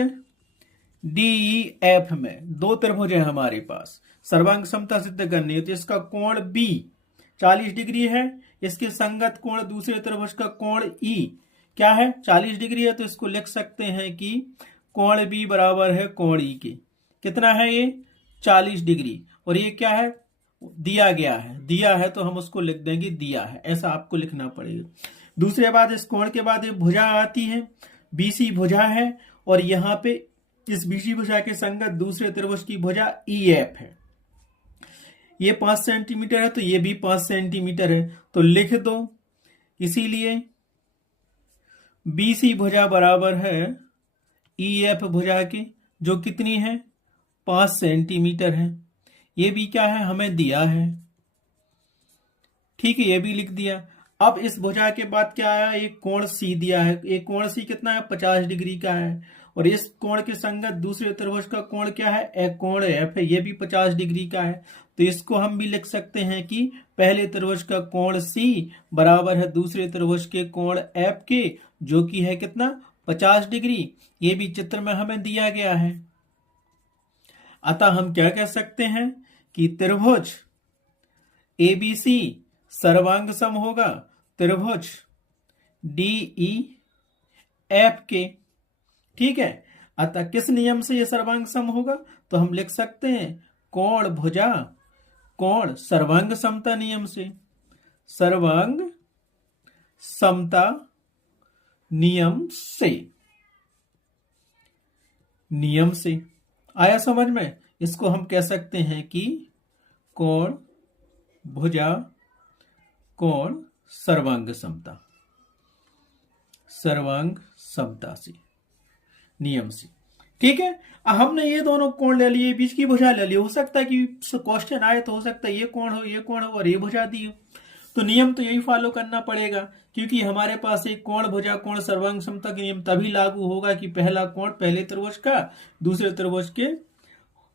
DEF में दो त्रिभुज है हमारे पास, सर्वांग समता सिद्ध करनी है। तो इसका कोण B 40 डिग्री है, इसके संगत कोण दूसरे त्रिभुज का कोण E क्या है, 40 डिग्री है। तो इसको लिख सकते हैं कि कोण B बराबर है कोण E के, कितना है ये 40 डिग्री, और ये क्या है दिया गया है, दिया है तो हम उसको लिख देंगे दिया है, ऐसा आपको लिखना पड़ेगा। दूसरे बाद इस कोण के बाद ये भुजा आती है, BC भुजा है, और यहाँ पे इस BC भुजा के संगत दूसरे त्रिभुज की भुजा EF है। ये 5 सेंटीमीटर है तो ये भी 5 सेंटीमीटर है, तो लिख दो। इसीलिए BC भुजा बराबर है EF भुजा के, जो कितनी है 5 सेंटीमीटर है। ये भी क्या है हमें दिया है, ठीक है, ये भी लिख दिया। अब इस भुजा के बाद क्या आया, एक कोण C दिया है, एक कोण C कितना है 50 डिग्री का है, और इस कोण के संगत दूसरे त्रिभुज का कोण क्या है, एक कोण F है, ये भी 50 डिग्री का है। तो इसको हम भी लिख सकते हैं कि पहले त्रिभुज का कोण C बराबर है दूसरे त्रिभुज के कोण F के, जो कि है कितना 50 डिग्री। ये भी चित्र में हमें दिया गया है। अतः हम क्या कह सकते हैं कि त्रिभुज ABC सर्वांग सम होगा त्रिभुज DEF के, ठीक है। अतः किस नियम से यह सर्वांग सम होगा, तो हम लिख सकते हैं कोण भुजा कोण सर्वांग समता नियम से, सर्वांग समता नियम से, नियम से आया समझ में। इसको हम कह सकते हैं कि कोण भुजा कोण सर्वांग समता, सर्वांग समता से, नियम से, ठीक है। हमने ये दोनों कोण ले लिए, बीच की भुजा ले ली। हो सकता है कि क्वेश्चन आए तो हो सकता है ये कोण हो, ये कोण हो और ये भुजा दी हो, तो नियम तो यही फॉलो करना पड़ेगा, क्योंकि हमारे पास एक कोण भुजा कोण सर्वांग समता के नियम तभी लागू होगा कि पहला कोण पहले त्रिभुज का दूसरे त्रिभुज के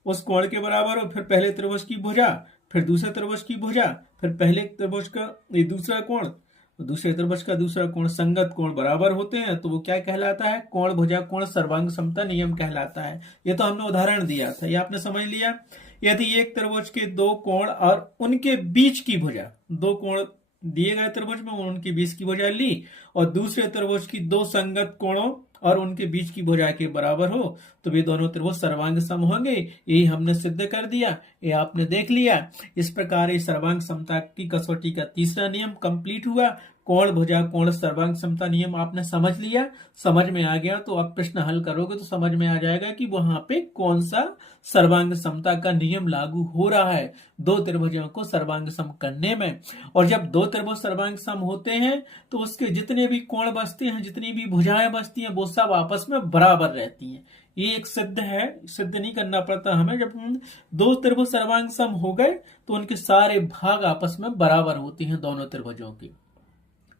उस कोण के बराबर हो, फिर पहले त्रिभुज की भुजा, फिर दूसरे त्रिभुज की भुजा, फिर पहले त्रिभुज का ये दूसरा कोण, दूसरे त्रिभुज का दूसरा कोण, संगत कोण बराबर होते हैं, तो वो क्या कहलाता है, कोण भुजा कोण सर्वांग समता नियम कहलाता है। ये तो हमने उदाहरण दिया था, ये आपने समझ लिया। यदि एक त्रिभुज के दो कोण और उनके बीच की भुजा, दो कोण दिए गए त्रिभुज में उनके बीच की भुजा ली, और दूसरे त्रिभुज की दो संगत कोणों और उनके बीच की भुजा के बराबर हो, तो वे दोनों त्रिभुज सर्वांग सम होंगे। यही हमने सिद्ध कर दिया, ये आपने देख लिया। इस प्रकार इस सर्वांग समता की कसौटी का तीसरा नियम कंप्लीट हुआ। कोण भुजा कोण सर्वांग समता नियम आपने समझ लिया, समझ में आ गया, तो अब प्रश्न हल करोगे तो समझ में आ जाएगा कि वहां पे कौन सा सर्वांग समता का नियम लागू हो रहा है दो त्रिभुजों को सर्वांग सम करने में। और जब दो त्रिभुज सर्वांग सम होते हैं तो उसके जितने भी कोण बचते हैं, जितनी भी भुजाएं बचती हैं, वो सब आपस में बराबर रहती हैं। ये एक सिद्ध है, सिद्ध नहीं करना पड़ता हमें। जब दो त्रिभुज सर्वांग सम हो गए तो उनके सारे भाग आपस में बराबर होती हैं दोनों त्रिभुजों की,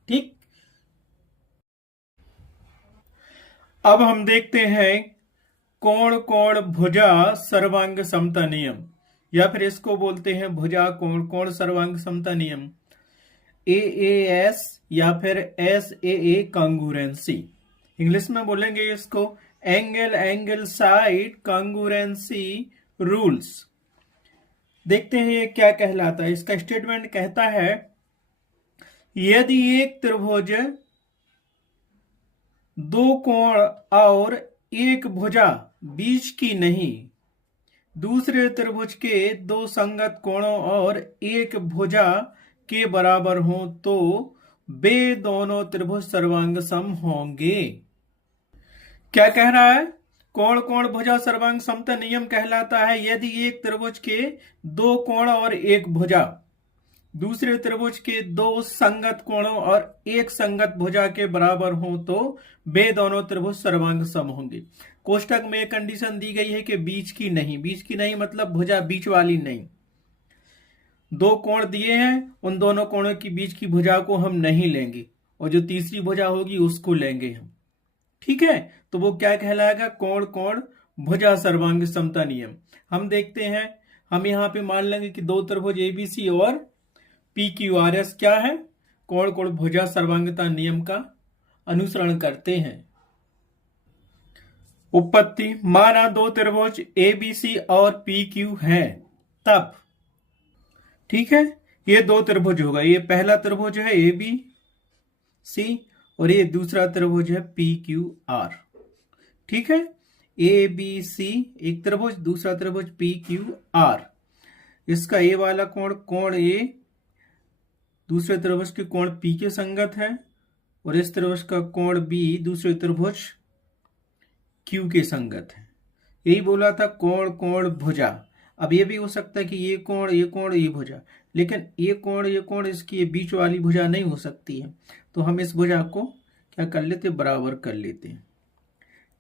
ठीक। अब हम देखते हैं कोण कोण भुजा सर्वांग समता नियम, या फिर इसको बोलते हैं भुजा कोण कोण सर्वांग समता नियम, AAS या फिर SAA कांगुरेंसी। इंग्लिश में बोलेंगे इसको एंगल एंगल साइड कांगुरेंसी रूल्स। देखते हैं ये क्या कहलाता है। इसका स्टेटमेंट कहता है यदि एक त्रिभुज दो कोण और एक भुजा बीच की नहीं, दूसरे त्रिभुज के दो संगत कोणों और एक भुजा के बराबर हो, तो वे दोनों त्रिभुज सर्वांग सम होंगे। क्या कह रहा है, कोण कोण भुजा सर्वांग समता नियम कहलाता है यदि एक त्रिभुज के दो कोण और एक भुजा दूसरे त्रिभुज के दो संगत कोणों और एक संगत भुजा के बराबर हो, तो वे दोनों त्रिभुज सर्वांग सम होंगे। कोष्टक में एक कंडीशन दी गई है कि बीच की नहीं, बीच की नहीं मतलब भुजा बीच वाली नहीं। दो कोण दिए हैं, उन दोनों कोणों के बीच की भुजा को हम नहीं लेंगे और जो तीसरी भुजा होगी उसको लेंगे हम। ठीक है, तो वो क्या कहलाएगा? कोण कोण भुजा सर्वांग समता नियम। हम देखते हैं, हम यहाँ पे मान लेंगे कि दो त्रिभुज एबीसी और पी क्यू आर एस क्या है? कोण कोण भुजा सर्वांगता नियम का अनुसरण करते हैं। उत्पत्ति, माना दो त्रिभुज एबीसी और पी क्यू हैं, तब ठीक है, ये दो त्रिभुज होगा। ये पहला त्रिभुज है ए बी सी और ये दूसरा त्रिभुज है पी क्यू आर। ठीक है, ए बी सी एक त्रिभुज, दूसरा त्रिभुज पी क्यू आर। इसका ए वाला कोण कोण ए दूसरे त्रिभुज के कोण पी के संगत है और इस त्रिभुज का कोण बी दूसरे त्रिभुज क्यू के संगत है। यही बोला था कोण कोण भुजा। अब ये भी हो सकता है कि ये कोण ये भुजा, लेकिन ये कोण इसकी ये बीच वाली भुजा नहीं हो सकती है, तो हम इस भुजा को क्या कर लेते? बराबर कर लेते हैं।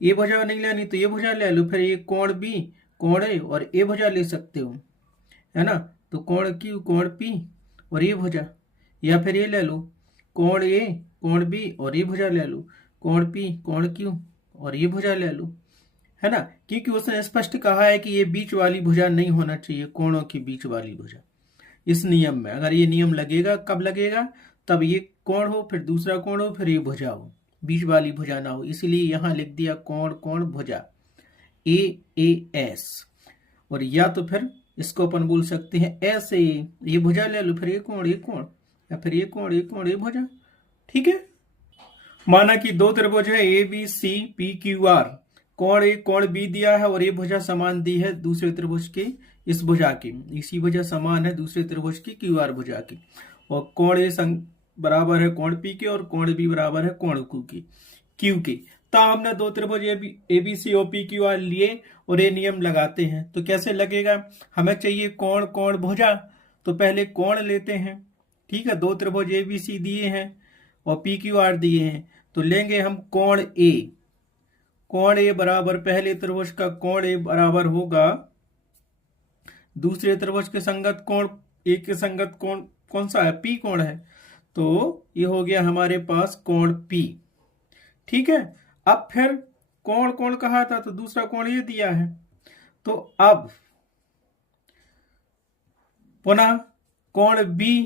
ये भुजा नहीं लेनी तो ये भुजा ले लो, फिर ये कोण बी कोण ए और ये भुजा ले सकते हो, है ना? तो कोण क्यू कोण पी और ये भुजा, या फिर ये ले लो कोण ए कोण बी और ये भुजा ले लो, कोण पी कोण क्यू और ये भुजा ले लो, है ना? क्योंकि उसने स्पष्ट कहा है कि ये बीच वाली भुजा नहीं होना चाहिए, कोणों की बीच वाली भुजा। इस नियम में अगर ये नियम लगेगा, कब लगेगा? तब ये कोण हो, फिर दूसरा कोण हो, फिर ये भुजा हो, बीच वाली भुजा ना हो। इसीलिए यहां लिख दिया कोण कोण भुजा ए एस। और या तो फिर इसको अपन बोल सकते हैं ऐसे, ये भुजा ले लो, फिर ये कोण या फिर ये कोण ये भुजा। ठीक है, माना कि दो त्रिभुज है A B C P Q R, कोण ए कोण बी दिया है और ये भुजा समान दी है दूसरे त्रिभुज के इस भुजा की, इसी भुजा समान है दूसरे त्रिभुज की क्यू आर भुजा की, और कोण ए बराबर है कोण पी के और कोण बी बराबर है कोण क्यू के। तो हमने दो त्रिभुज ए बी सी और पी क्यू आर लिए और ये नियम लगाते हैं। तो कैसे लगेगा? हमें चाहिए कोण कोण भुजा, तो पहले कोण लेते हैं। ठीक है, दो त्रिभुज ए बी सी दिए हैं और पी क्यू आर दिए हैं, तो लेंगे हम कोण ए। कोण ए बराबर पहले त्रिभुज का कोण ए बराबर होगा दूसरे त्रिभुज के संगत कोण ए के संगत कोण कौन सा है? पी कोण है, तो ये हो गया हमारे पास कोण पी। ठीक है, अब फिर कोण कोण कहा था तो दूसरा कोण ये दिया है, तो अब पुनः कोण बी,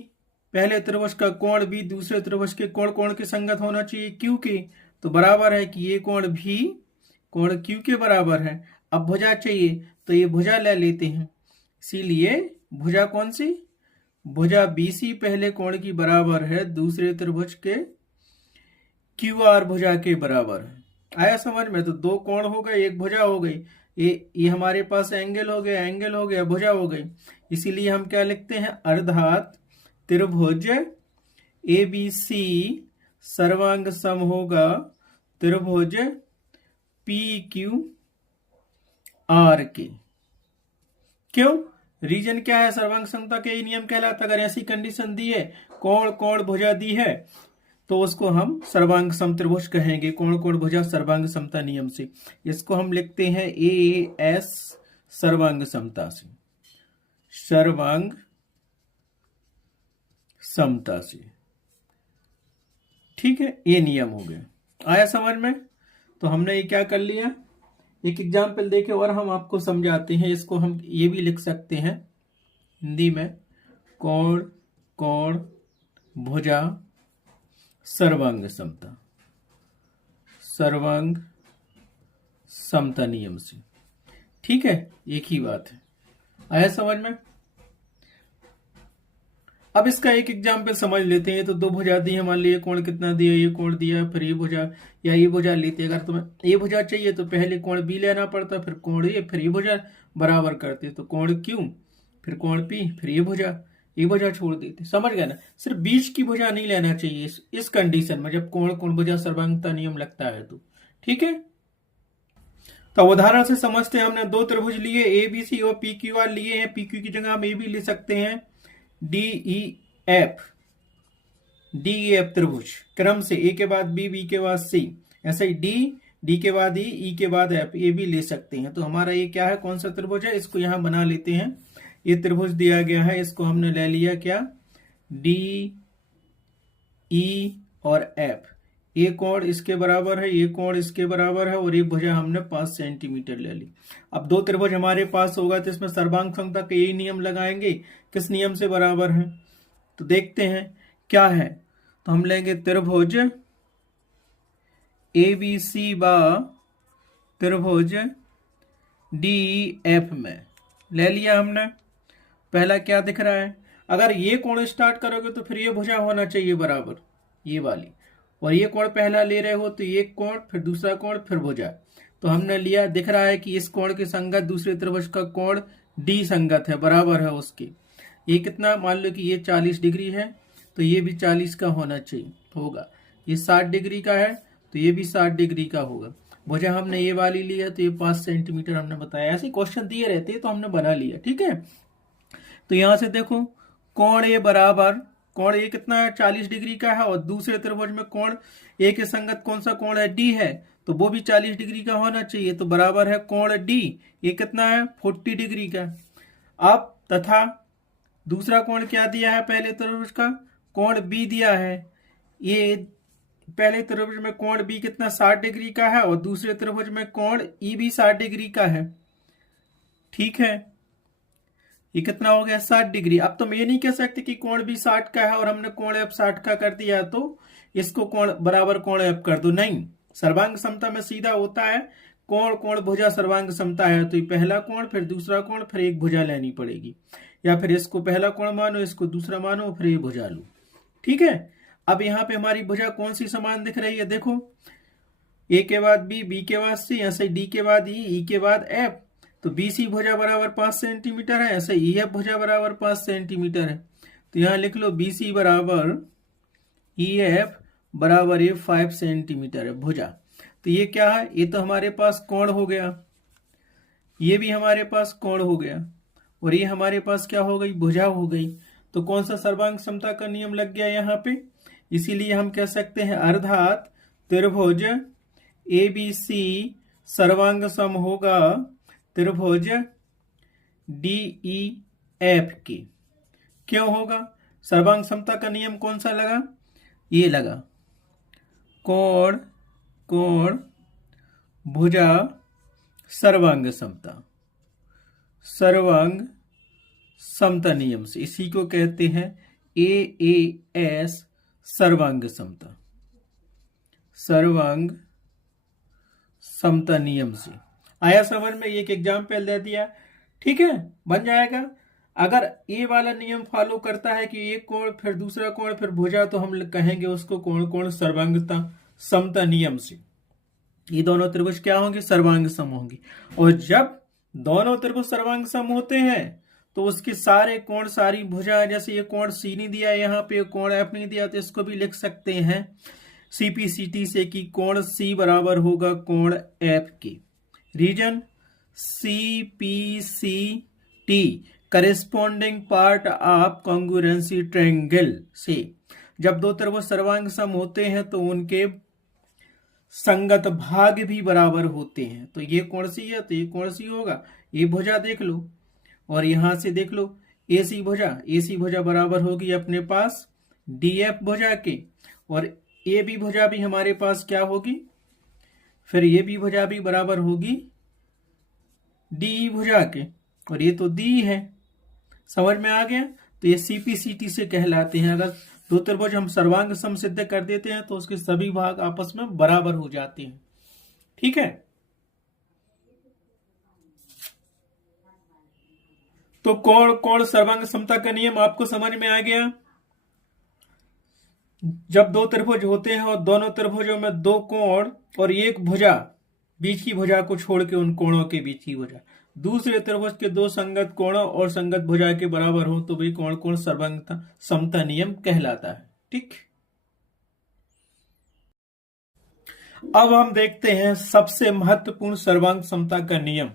पहले त्रिभुज का कोण बी दूसरे त्रिभुज के कोण के संगत होना चाहिए क्यू के, तो बराबर है कि ये कोण भी कोण क्यू के बराबर है। अब भुजा चाहिए तो ये भुजा ले लेते हैं, इसीलिए भुजा कौन सी? भुजा बीसी पहले कोण की बराबर है दूसरे त्रिभुज के क्यू आर भुजा के बराबर है। आया समझ में? तो दो कोण हो गए, एक भुजा हो गई, ये हमारे पास एंगल हो गया भुजा हो गई। इसीलिए हम क्या लिखते हैं? अर्थात त्रिभुज ए बी सी सर्वांग सम होगा त्रिभुज पी क्यू आर के। क्यों? रीजन क्या है? सर्वांग समता के ये नियम कहलाता। अगर ऐसी कंडीशन दी है, कोण कोण भुजा दी है, तो उसको हम सर्वांग सम त्रिभुज कहेंगे, कोण कोण भुजा सर्वांग समता नियम से। इसको हम लिखते हैं ए एस सर्वांग समता से, सर्वांग समता से। ठीक है, ये नियम हो गया। आया समझ में? तो हमने ये क्या कर लिया, एक एग्जाम्पल देके और हम आपको समझाते हैं। इसको हम ये भी लिख सकते हैं हिंदी में, कोण कोण भुजा सर्वांग समता, सर्वांग समता नियम से। ठीक है, एक ही बात है। आया समझ में? अब इसका एक एग्जाम्पल समझ लेते हैं। तो दो भुजा दी है, मान लीजिए कोण कितना दिया, ये कोण दिया, फिर ये भुजा या ये भुजा लेते। अगर तुम्हें ये भुजा चाहिए तो पहले कोण बी लेना पड़ता, फिर कोण ए, फिर ये भुजा बराबर करते, तो कोण क्यू, फिर कोण पी, फिर ये भुजा छोड़ देते। समझ गए ना? सिर्फ बीच की भुजा नहीं लेना चाहिए इस कंडीशन में, जब कोण कोण भुजा सर्वांगता नियम लगता है तो। ठीक है, तो उदाहरण से समझते हैं। हमने दो त्रिभुज लिए ए बी सी और पी क्यू आर लिए हैं। पी क्यू की जगह हम ए भी ले सकते हैं, डी ई एफ त्रिभुज क्रम से, ए के बाद बी के बाद सी, ऐसे ही डी के बाद ई के बाद एफ, ये भी ले सकते हैं। तो हमारा ये क्या है? कौन सा त्रिभुज है? इसको यहां बना लेते हैं। ये त्रिभुज दिया गया है, इसको हमने ले लिया क्या, डी ई और एफ। ये कोण इसके बराबर है, ये कोण इसके बराबर है, और ये भुजा हमने 5 सेंटीमीटर ले ली। अब दो त्रिभुज हमारे पास होगा तो इसमें सर्वांग समता का यही नियम लगाएंगे, किस नियम से बराबर है, तो देखते हैं क्या है। तो हम लेंगे त्रिभुज ABC बा त्रिभुज DEF में ले लिया हमने। पहला क्या दिख रहा है, अगर ये कोण स्टार्ट करोगे तो फिर ये भुजा होना चाहिए बराबर, ये वाली, और ये कोण पहला ले रहे हो तो ये कोण, फिर दूसरा कोण, फिर भुजा। तो हमने लिया, दिख रहा है कि इस कोण के संगत दूसरे त्रिभुज का कोण D संगत है, बराबर है उसके। ये कितना, मान लो कि ये 40 डिग्री है तो ये भी 40 का होना चाहिए, होगा। ये 60 डिग्री का है तो ये भी 60 डिग्री का होगा। भुजा हमने ये वाली ली है तो ये 5 सेंटीमीटर हमने बताया। ऐसे क्वेश्चन दिए रहते हैं तो हमने बना लिया, ठीक है। तो यहां से देखो, कोण ए बराबर, कोण ए कितना है, 40 डिग्री का है, और दूसरे त्रिभुज में कोण ए के संगत कौन सा कोण है, डी है, तो वो भी 40 डिग्री का होना चाहिए, तो बराबर है कोण डी। ये कितना है, 40 डिग्री का। अब तथा दूसरा कोण क्या दिया है, पहले त्रिभुज का कोण बी दिया है। ये पहले त्रिभुज में कोण बी कितना, 60 डिग्री का है, और दूसरे त्रिभुज में कोण ई भी 60 डिग्री का है, ठीक है। ये कितना हो गया, 60 डिग्री। अब तुम ये नहीं कह सकते कि कोण भी 60 का है और हमने कोण एफ 60 का कर दिया तो इसको कोण बराबर कोण एफ कर दो, नहीं। सर्वांग समता में सीधा होता है कोण कोण भुजा सर्वांग समता है, तो ये पहला कोण, फिर दूसरा कोण, फिर एक भुजा लेनी पड़ेगी, या फिर इसको पहला कोण मानो, इसको दूसरा मानो, फिर ये भुजा लो, ठीक है। अब यहाँ पे हमारी भुजा कौन सी समान दिख रही है, देखो, ए के बाद बी, बी के बाद सी, ऐसे डी के बाद ई के बाद एफ, तो BC भुजा बराबर 5 सेंटीमीटर है, ऐसे EF भुजा बराबर 5 सेंटीमीटर है। तो यहां लिख लो BC बराबर EF बराबर ये 5 सेंटीमीटर है भुजा। तो ये क्या है, ये तो हमारे पास कोण हो गया, ये भी हमारे पास कोण हो गया, और ये हमारे पास क्या हो गई, भुजा हो गई। तो कौन सा सर्वांग समता का नियम लग गया यहाँ पे, इसीलिए हम कह सकते हैं अर्थात त्रिभुज ABC सर्वांग सम होगा त्रिभुज DEF की। क्यों होगा, सर्वांग समता का नियम कौन सा लगा, ये लगा, कोण कोण भुजा सर्वांग समता, सर्वांग समता नियम से, इसी को कहते हैं AAS सर्वांग समता, सर्वांग समता नियम से। आया समझ में, एक एग्जाम्पल दे दिया, ठीक है, बन जाएगा। अगर ये वाला नियम फॉलो करता है कि एक कोण फिर दूसरा कोण फिर भुजा, तो हम कहेंगे उसको कोण कोण सर्वांगता समता नियम से ये दोनों त्रिभुज क्या होंगे, सर्वांग सम होंगे। और जब दोनों त्रिभुज सर्वांग सम होते हैं तो उसके सारे कोण सारी भुजा, जैसे ये कोण सी नहीं दिया यहाँ पे, कोण एफ नहीं दिया, तो इसको भी लिख सकते हैं CPCT से कि कोण C बराबर होगा कोण एफ के। Reason CPCT corresponding part of congruency triangle से। जब दो त्रिभुज सर्वांग सम होते हैं तो उनके संगत भाग भी बराबर होते हैं। तो ये कोण सी है तो ये कोण सी होगा, ये भुजा देख लो, और यहां से देख लो AC भुजा बराबर होगी अपने पास DF भुजा के, और AB भुजा भी हमारे पास क्या होगी, फिर ये भी भुजा भी बराबर होगी DE भुजा के, और ये तो D है। समझ में आ गया, तो ये CPCT से कहलाते हैं। अगर दो त्रिभुज हम सर्वांग सम सिद्ध कर देते हैं तो उसके सभी भाग आपस में बराबर हो जाते हैं, ठीक है। तो कोण कोण सर्वांग समता का नियम आपको समझ में आ गया। जब दो त्रिभुज होते हैं और दोनों त्रिभुजों में दो कोण और एक भुजा, बीच की भुजा को छोड़ के उन कोणों के बीच की भुजा दूसरे त्रिभुज के दो संगत कोणों और संगत भुजा के बराबर हो तो वही कोण कोण सर्वांग समता नियम कहलाता है, ठीक। अब हम देखते हैं सबसे महत्वपूर्ण सर्वांग समता का नियम,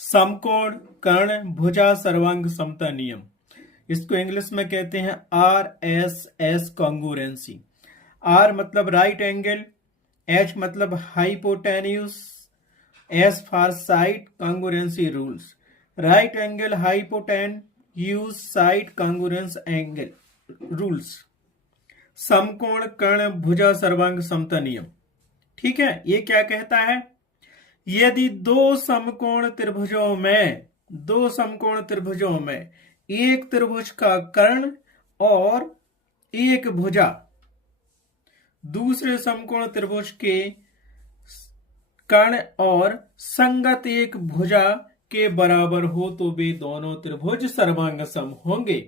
समकोण कर्ण भुजा सर्वांग समता नियम। इसको इंग्लिश में कहते हैं RSS कॉन्ग्रुएंसी। R मतलब राइट एंगल, H मतलब hypotenuse, S for side congruency rules. Right angle hypotenuse side congruence angle rules. समकोण कर्ण भुजा सर्वांग समता नियम। ठीक है, ये क्या कहता है? यदि दो समकोण त्रिभुजों में एक त्रिभुज का कर्ण और एक भुजा दूसरे समकोण त्रिभुज के कर्ण और संगत एक भुजा के बराबर हो तो वे दोनों त्रिभुज सर्वांग सम होंगे।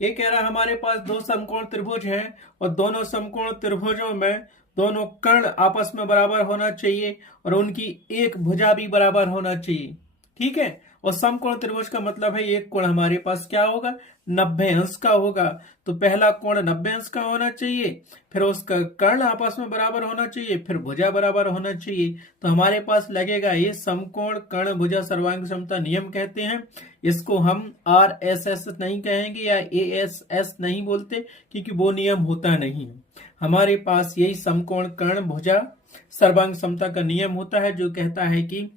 ये कह रहा है हमारे पास दो समकोण त्रिभुज हैं और दोनों समकोण त्रिभुजों में दोनों कर्ण आपस में बराबर होना चाहिए और उनकी एक भुजा भी बराबर होना चाहिए। ठीक है, और समकोण त्रिभुज का मतलब है एक कोण हमारे पास क्या होगा? 90 अंश का होगा। तो पहला कोण 90 अंश का होना चाहिए, फिर उसका कर्ण आपस में बराबर होना चाहिए, फिर भुजा बराबर होना चाहिए। तो हमारे पास लगेगा ये समकोण कर्ण भुजा सर्वांग समता नियम कहते हैं। इसको हम RSS नहीं कहेंगे या ASS नहीं बोलते, क्योंकि वो नियम होता नहीं है। हमारे पास यही समकोण कर्ण भुजा सर्वांग समता का नियम होता है, जो कहता है कि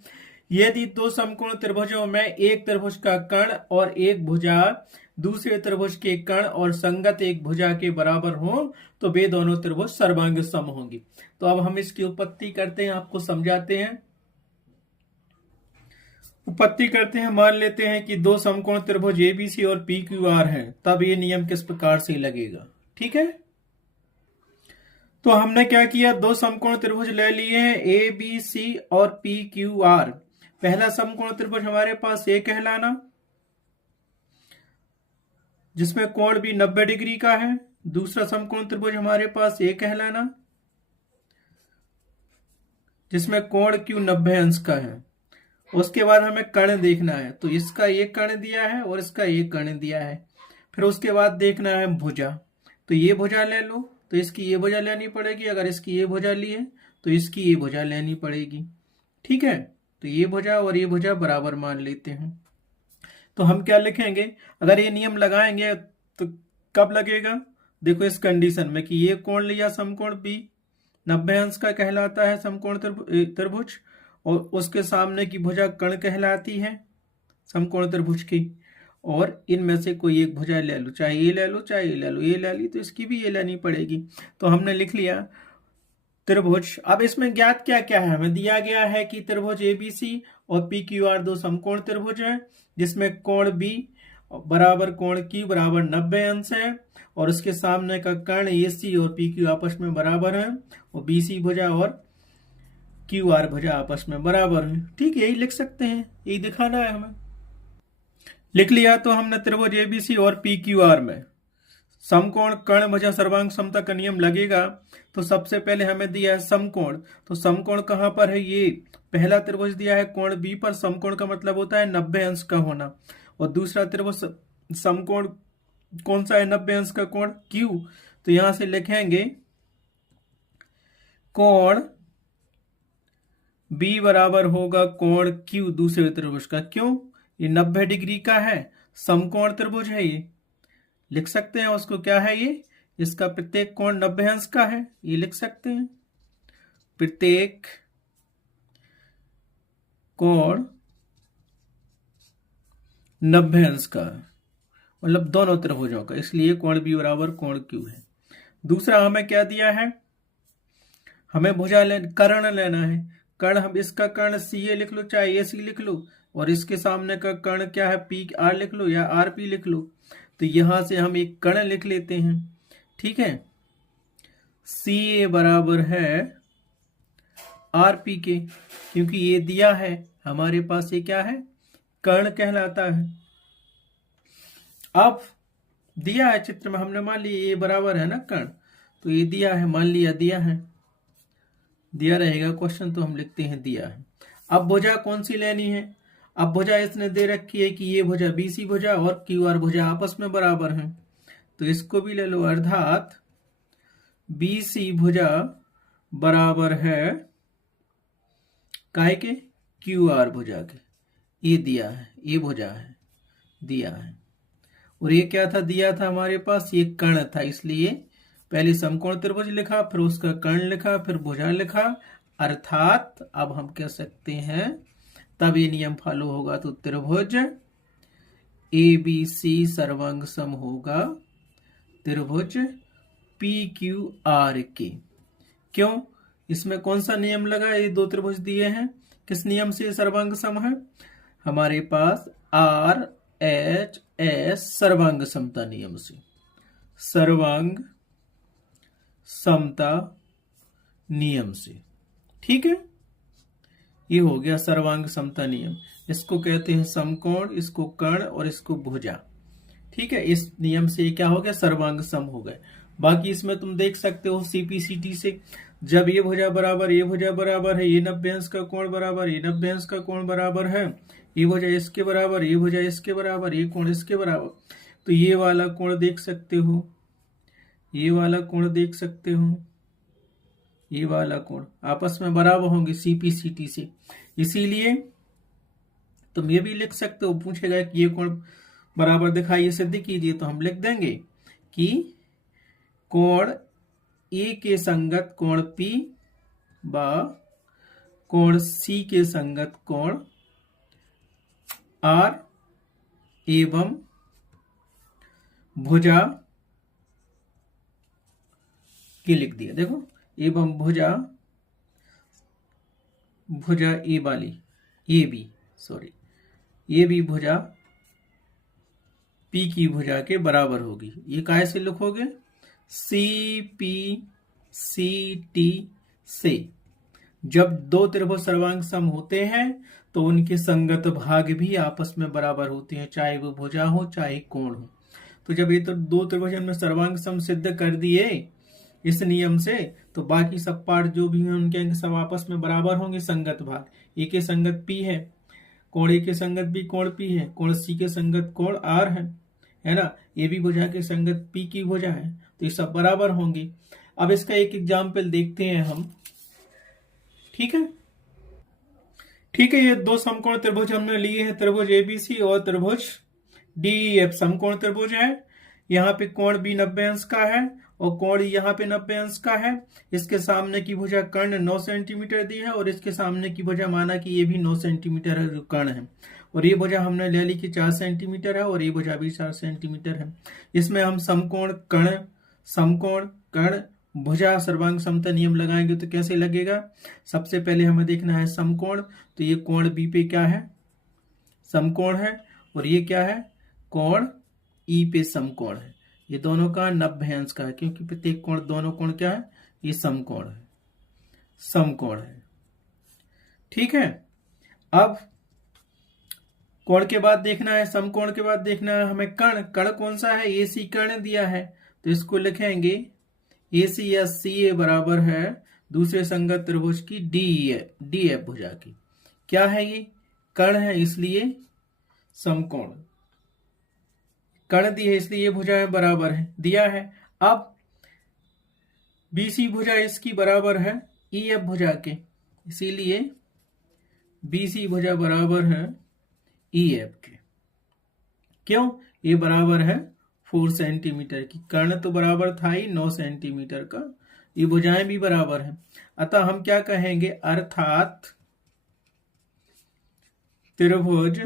यदि दो समकोण त्रिभुजों में एक त्रिभुज का कर्ण और एक भुजा दूसरे त्रिभुज के कर्ण और संगत एक भुजा के बराबर हो तो वे दोनों त्रिभुज सर्वांग सम होंगे। तो अब हम इसकी उत्पत्ति करते हैं, आपको समझाते हैं। उत्पत्ति करते हैं, मान लेते हैं कि दो समकोण त्रिभुज ABC और PQR हैं, तब ये नियम किस प्रकार से लगेगा। ठीक है, तो हमने क्या किया, दो समकोण त्रिभुज ले लिए हैं ABC और PQR। पहला समकोण त्रिभुज हमारे पास A कहलाना, जिसमें कोण भी 90 डिग्री का है। दूसरा समकोण त्रिभुज हमारे पास A कहलाना, जिसमें कोण Q 90 अंश का है। उसके बाद हमें कर्ण देखना है, तो इसका एक कर्ण दिया है और इसका एक कर्ण दिया है। फिर उसके बाद देखना है भुजा, तो ये भुजा ले लो, तो इसकी ये भुजा लेनी पड़ेगी। अगर इसकी ये भुजा ली है तो इसकी ये भुजा लेनी पड़ेगी। ठीक है, तो ये भुजा और ये भुजा बराबर मान लेते हैं। तो हम क्या लिखेंगे, अगर ये नियम लगाएंगे तो कब लगेगा? देखो इस कंडीशन में कि ये कोण लिया समकोण B 90 अंश का कहलाता है समकोण त्रिभुज, और उसके सामने की भुजा कर्ण कहलाती है समकोण त्रिभुज की, और इनमें से कोई एक भुजा ले लो, चाहे ये ले लो चाहे ये ले लो। ये ले ली तो इसकी भी ये लेनी पड़ेगी। तो हमने लिख लिया त्रिभुज। अब इसमें ज्ञात क्या क्या है? हमें दिया गया है कि त्रिभुज ABC और PQR दो समकोण त्रिभुज हैं, जिसमें कोण B बराबर कोण Q बराबर 90 अंश है, और उसके सामने का कर्ण AC और PQ आपस में बराबर है, और BC भुजा और QR भुजा आपस में बराबर है। ठीक है, यही लिख सकते हैं, यही दिखाना है हमें। लिख लिया। तो हमने त्रिभुज ABC और PQR में समकोण कर्ण भुजा सर्वांग समता का नियम लगेगा। तो सबसे पहले हमें दिया है समकोण, तो समकोण कहां पर है? ये पहला त्रिभुज दिया है कोण B पर। समकोण का मतलब होता है 90 अंश का होना, और दूसरा त्रिभुज समकोण कौन सा है? 90 अंश का कोण Q। तो यहां से लिखेंगे कोण B बराबर होगा कोण Q दूसरे त्रिभुज का। क्यों? ये 90 डिग्री का है, समकोण त्रिभुज है, ये लिख सकते हैं उसको। क्या है ये? इसका प्रत्येक कोण 90 अंश का है, ये लिख सकते हैं। प्रत्येक कोण 90 अंश का है, मतलब दोनों त्रिभुजों का, इसलिए कोण B बराबर कोण Q है। दूसरा हमें क्या दिया है? हमें भुजा कर्ण लेना है। कर्ण, हम इसका कर्ण CA लिख लो चाहे AC लिख लो, और इसके सामने का कर्ण क्या है? PR लिख लो या RP लिख लो। तो यहां से हम एक कर्ण लिख लेते हैं। ठीक है, CA बराबर है RP के, क्योंकि ये दिया है हमारे पास, ये क्या है? कर्ण कहलाता है। अब दिया है चित्र में, हमने मान लिया ये बराबर है ना कर्ण, तो ये दिया है, मान लिया दिया है, दिया रहेगा क्वेश्चन, तो हम लिखते हैं दिया है। अब भुजा कौन सी लेनी है? अब भुजा इसने दे रखी है कि ये भुजा BC भुजा और QR भुजा आपस में बराबर हैं, तो इसको भी ले लो। अर्थात BC भुजा बराबर है काहे के? QR भुजा के। ये दिया है, ये भुजा है, दिया है। और ये क्या था? दिया था हमारे पास ये कर्ण था, इसलिए पहले समकोण त्रिभुज लिखा, फिर उसका कर्ण लिखा, फिर भुजा लिखा। अर्थात अब हम कह सकते हैं, तब ये नियम फॉलो होगा, तो त्रिभुज ABC सर्वांग सम होगा त्रिभुज PQR के। क्यों? इसमें कौन सा नियम लगा? ये दो त्रिभुज दिए हैं, किस नियम से सर्वांग सम है? हमारे पास RHS सर्वांग समता नियम से, सर्वांग समता नियम से। ठीक है, ये हो गया सर्वांग समता नियम। इसको कहते हैं समकोण, इसको कर्ण और इसको भुजा। ठीक है, इस नियम से ये क्या हो गया? सर्वांग सम हो गए। बाकी इसमें तुम देख सकते हो CPCT से, जब ये भुजा बराबर ये भुजा बराबर है, ये 90 अंश का कोण बराबर ये 90 अंश का कोण बराबर है, ये भुजा इसके बराबर ये भुजा इसके बराबर, ये कोण इसके बराबर, तो ये वाला कोण देख सकते हो, ये वाला कोण देख सकते हो, ये वाला कोण आपस में बराबर होंगे CPCT से। इसीलिए तुम ये भी लिख सकते हो, पूछेगा कि ये कोण बराबर दिखाइए, सिद्ध कीजिए, तो हम लिख देंगे कि कोण ए के संगत कोण P व कोण C के संगत कोण R एवं भुजा के लिख दिया। देखो, एवं भुजा ए वाली ये भी भुजा P की भुजा के बराबर होगी। ये काहे से लिखोगे? CPCT से। जब दो त्रिभुज सर्वांग सम होते हैं तो उनके संगत भाग भी आपस में बराबर होते हैं, चाहे वो भुजा हो चाहे कोण हो। तो जब ये तो दो त्रिभुज में सर्वांग सम सिद्ध कर दिए इस नियम से, तो बाकी सब पार्ट जो भी हैं उनके अंक सब आपस में बराबर होंगे। संगत भाग ए के संगत P है, कोण ए के संगत भी कोण P है, कोण C के संगत कोण R है ना, ये भी भुजा के संगत P की भुजा है, तो ये सब बराबर होंगे। अब इसका एक एग्जाम्पल देखते हैं हम। ठीक है, ये दो समकोण त्रिभुज हमने लिए हैं, त्रिभुज ABC और त्रिभुज DEF समकोण त्रिभुज है। यहाँ पे कोण B 90 अंश का है और कोण यहाँ पे 90 अंश का है। इसके सामने की भुजा कर्ण 9 सेंटीमीटर दी है और इसके सामने की भुजा माना कि ये भी 9 सेंटीमीटर है जो कर्ण है, और ये भुजा हमने ले ली कि 4 सेंटीमीटर है और ये भुजा भी 4 सेंटीमीटर है। इसमें हम समकोण कर्ण भुजा सर्वांग समता नियम लगाएंगे तो कैसे लगेगा? सबसे पहले हमें देखना है समकोण, तो ये कोण B पे क्या है? समकोण है, और ये क्या है? कोण E पे समकोण है। ये दोनों का 90 अंश का है, क्योंकि प्रत्येक कोण दोनों कोण क्या है? ये समकोण है, समकोण है। ठीक है, अब कोण के बाद देखना है, समकोण के बाद देखना है हमें कर्ण कौन सा है? AC कर्ण दिया है, तो इसको लिखेंगे AC या CA बराबर है दूसरे संगत त्रिभुज की DF भुजा की। क्या है? ये कर्ण है, इसलिए समकोण। कर्ण दी है इसलिए ये भुजाएं बराबर है, दिया है। अब BC भुजा इसकी बराबर है EF भुजा के, इसीलिए BC भुजा बराबर है EF के। क्यों? ये बराबर है 4 सेंटीमीटर की। कर्ण तो बराबर था ही 9 सेंटीमीटर का, ये भुजाएं भी बराबर हैं। अतः हम क्या कहेंगे? अर्थात त्रिभुज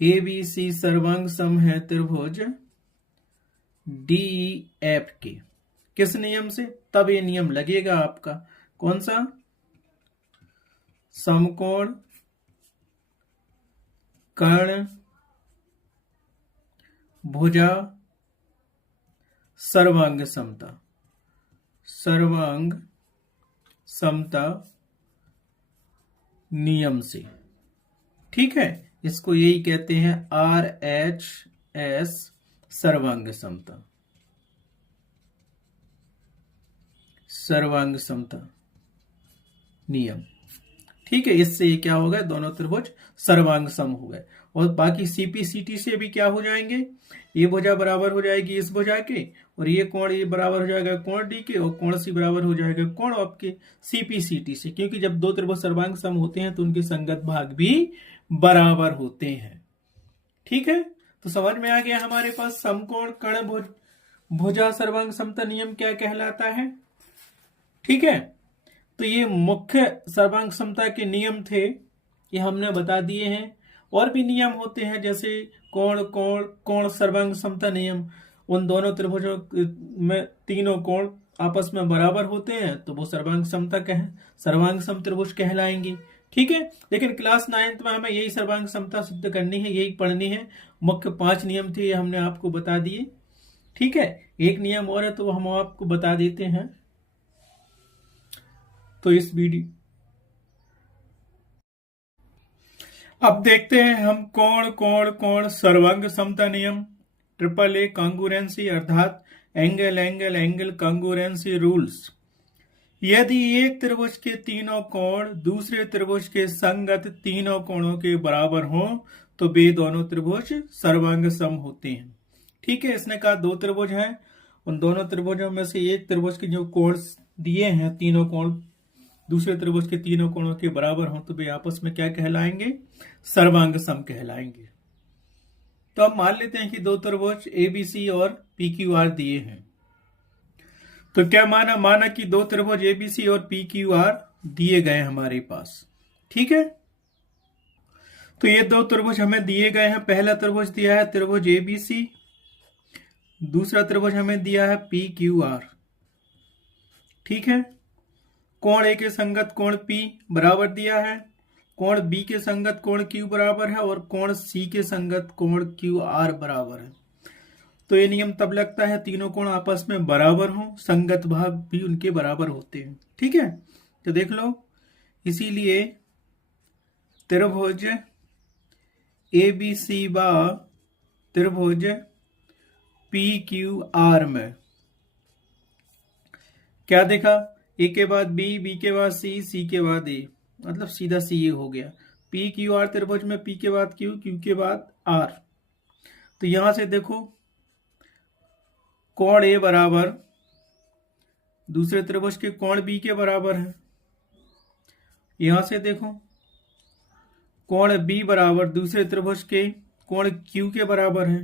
ABC सर्वांग सम है त्रिभुज DEF के। किस नियम से? तब ये नियम लगेगा आपका, कौन सा? समकोण कर्ण भुजा सर्वांग समता नियम से। ठीक है, इसको यही कहते हैं RHS सर्वांग समता नियम। ठीक है, इससे ये क्या हो गया? दोनों त्रिभुज सर्वांग सम हो गए। और बाकी CPCT से भी क्या हो जाएंगे? ये भुजा बराबर हो जाएगी इस भुजा के, और ये कोण ये बराबर हो जाएगा कोण D के, और कोण C बराबर हो जाएगा कोण आपके CPCT से। क्योंकि जब दो त्रिभुज सर्वांग सम होते हैं तो उनके संगत भाग भी बराबर होते हैं। ठीक है, तो समझ में आ गया हमारे पास समकोण कर्ण भुजा सर्वांग समता नियम क्या कहलाता है। ठीक है, तो ये मुख्य सर्वांग समता के नियम थे, ये हमने बता दिए हैं। और भी नियम होते हैं, जैसे कोण कोण कोण सर्वांग समता नियम। उन दोनों त्रिभुजों में तीनों कोण आपस में बराबर होते हैं तो वो सर्वांग सम त्रिभुज कहलाएंगे। ठीक है, लेकिन क्लास 9th में हमें यही सर्वांग समता सिद्ध करनी है, यही पढ़नी है। मुख्य 5 नियम थे, ये हमने आपको बता दिए। ठीक है, एक नियम और है तो हम आपको बता देते हैं। तो इस वीडियो अब देखते हैं हम कोण कोण कोण सर्वांग समता नियम, ट्रिपल ए कांगुरेंसी अर्थात एंगल एंगल एंगल कांगुरेंसी रूल्स। यदि एक त्रिभुज के तीनों कोण दूसरे त्रिभुज के संगत तीनों कोणों के बराबर हों तो वे दोनों त्रिभुज सर्वांग सम होते हैं। ठीक है, इसने कहा 2 त्रिभुज हैं, उन दोनों त्रिभुजों में से एक त्रिभुज के जो कोण दिए हैं, तीनों कोण दूसरे त्रिभुज के तीनों कोणों के बराबर हों तो वे आपस में क्या कहलाएंगे? सर्वांग सम कहलाएंगे। तो अब मान लेते हैं कि 2 त्रिभुज एबीसी और पीक्यूआर दिए हैं। तो क्या माना कि 2 त्रिभुज एबीसी और पीक्यूआर दिए गए हमारे पास। ठीक है, तो ये 2 त्रिभुज हमें दिए गए हैं। पहला त्रिभुज दिया है त्रिभुज एबीसी, दूसरा त्रिभुज हमें दिया है पीक्यूआर। ठीक है, कोण ए के संगत कोण P बराबर दिया है, कोण B के संगत कोण Q बराबर है और कोण C के संगत कोण QR बराबर है। तो ये नियम तब लगता है तीनों कोण आपस में बराबर हों, संगत भाग भी उनके बराबर होते हैं। ठीक है, तो देख लो, इसीलिए त्रिभुज ABC व त्रिभुज PQR में क्या देखा? ए के बाद बी, बी के बाद सी, सी के बाद ए, मतलब सीधा सी ए हो गया। पी क्यू आर त्रिभुज में पी के बाद क्यू, क्यू के बाद आर। तो यहां से देखो कोण ए बराबर दूसरे त्रिभुज के कोण बी के बराबर है। यहां से देखो कोण बी बराबर दूसरे त्रिभुज के कोण क्यू के बराबर है।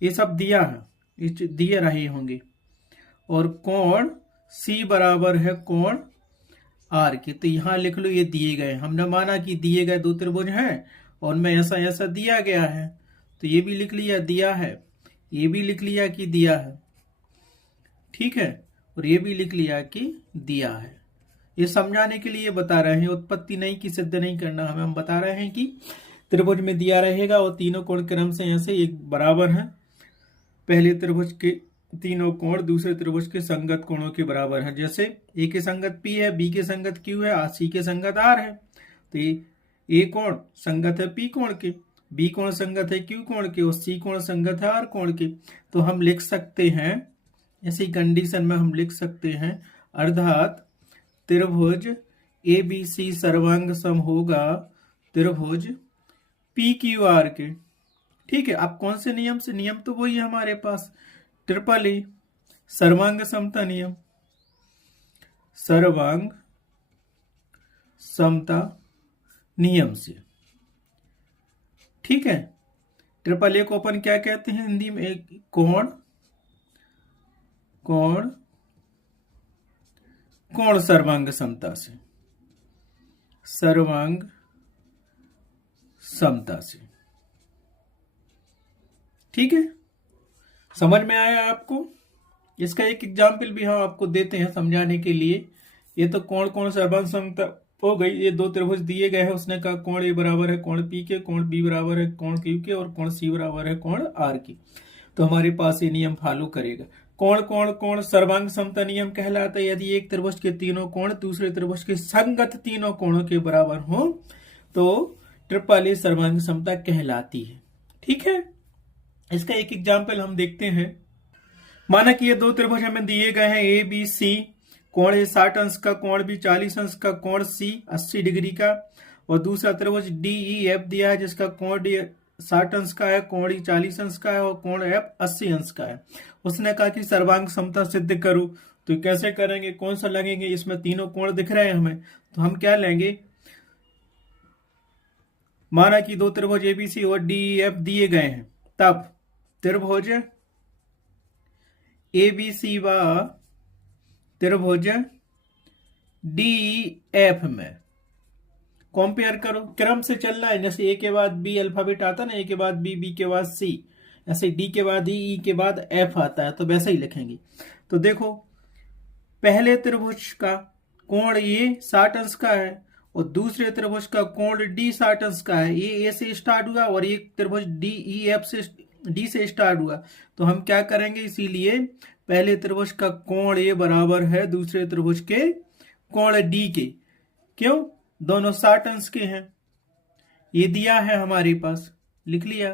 ये सब दिया है, ये दिए रहे होंगे। और कोण सी बराबर है कोण आर के। तो यहां लिख लो ये दिए गए। हमने माना कि दिए गए 2 त्रिभुज हैं और में ऐसा ऐसा दिया गया है, तो ये भी लिख लिया दिया है, ये भी लिख लिया कि दिया है। ठीक है, और ये भी लिख लिया कि दिया है। ये समझाने के लिए बता रहे हैं, उत्पत्ति नहीं की सिद्ध नहीं करना हमें। हम बता रहे हैं कि त्रिभुज में दिया रहेगा और तीनों कोण क्रम से ऐसे एक बराबर है। पहले त्रिभुज के तीनों कोण दूसरे त्रिभुज के संगत कोणों के बराबर है। जैसे ए के संगत P है, B के संगत Q है, C के संगत R है। तो ए कोण संगत है P कोण के, B कोण संगत है Q कोण के और C कोण संगत है R कोण के। तो हम लिख सकते हैं, ऐसी कंडीशन में हम लिख सकते हैं अर्थात त्रिभुज ABC सर्वांग सम होगा त्रिभुज PQR के। ठीक है, अब कौन से नियम से? नियम तो वही है हमारे पास, ट्रिपल ए सर्वांग समता नियम, सर्वांग समता नियम से। ठीक है, ट्रिपल ए को अपन क्या कहते हैं हिंदी में? एक कोण कोण कोण सर्वांग समता से, सर्वांग समता से। ठीक है, समझ में आया आपको? इसका एक एग्जाम्पल भी हम आपको देते हैं समझाने के लिए। ये तो कोण कोण सर्वांग समता हो गई। ये 2 त्रिभुज दिए गए हैं, उसने कहा कोण ए बराबर है कोण पी के, कोण बी बराबर है कोण क्यू के और कोण सी बराबर है कोण आर की। तो हमारे पास ये नियम फॉलो करेगा। कोण कोण कोण सर्वांग समता नियम कहलाता है यदि एक त्रिभुज के तीनों कोण दूसरे त्रिभुज के संगत तीनों कोणों के बराबर हो तो ट्रिपल ए सर्वांग समता कहलाती है। ठीक है, इसका एक एग्जाम्पल हम देखते हैं। माना कि ये 2 त्रिभुज हमें दिए गए हैं ए बी सी, कोण ए 60 अंश का, कोण बी 40 अंश का, कोण सी 80 डिग्री का, और दूसरा त्रिभुज डी ई एफ दिया है जिसका कोण डी 60 अंश का है, कोण ई 40 अंश का है और कोण एफ 80 अंश का है। उसने कहा कि सर्वांग समता सिद्ध करो। तो कैसे करेंगे? कौन सा लगेंगे? इसमें तीनों कोण दिख रहे हैं हमें, तो हम क्या लेंगे? माना कि 2 त्रिभुज एबीसी और डी ई एफ दिए गए हैं, तब त्रिभुज एबीसी व त्रिभुज डी एफ में कंपेयर करो, क्रम से चलना है, जैसे ए के बाद बी अल्फाबेट आता है ना, ए के बाद बी, बी के बाद सी, ऐसे डी के बाद ई के बाद एफ आता है, तो वैसा ही लिखेंगे। तो देखो पहले त्रिभुज का कोण ये 60 अंश का है और दूसरे त्रिभुज का कोण डी 60 अंश का है। ये ए से स्टार्ट हुआ और एक त्रिभुज डी ई एफ से डी से स्टार्ट हुआ, तो हम क्या करेंगे, इसीलिए पहले त्रिभुज का कोण ए बराबर है दूसरे त्रिभुज के कोण डी के। क्यों? दोनों 60 अंश के हैं, ये दिया है हमारे पास, लिख लिया।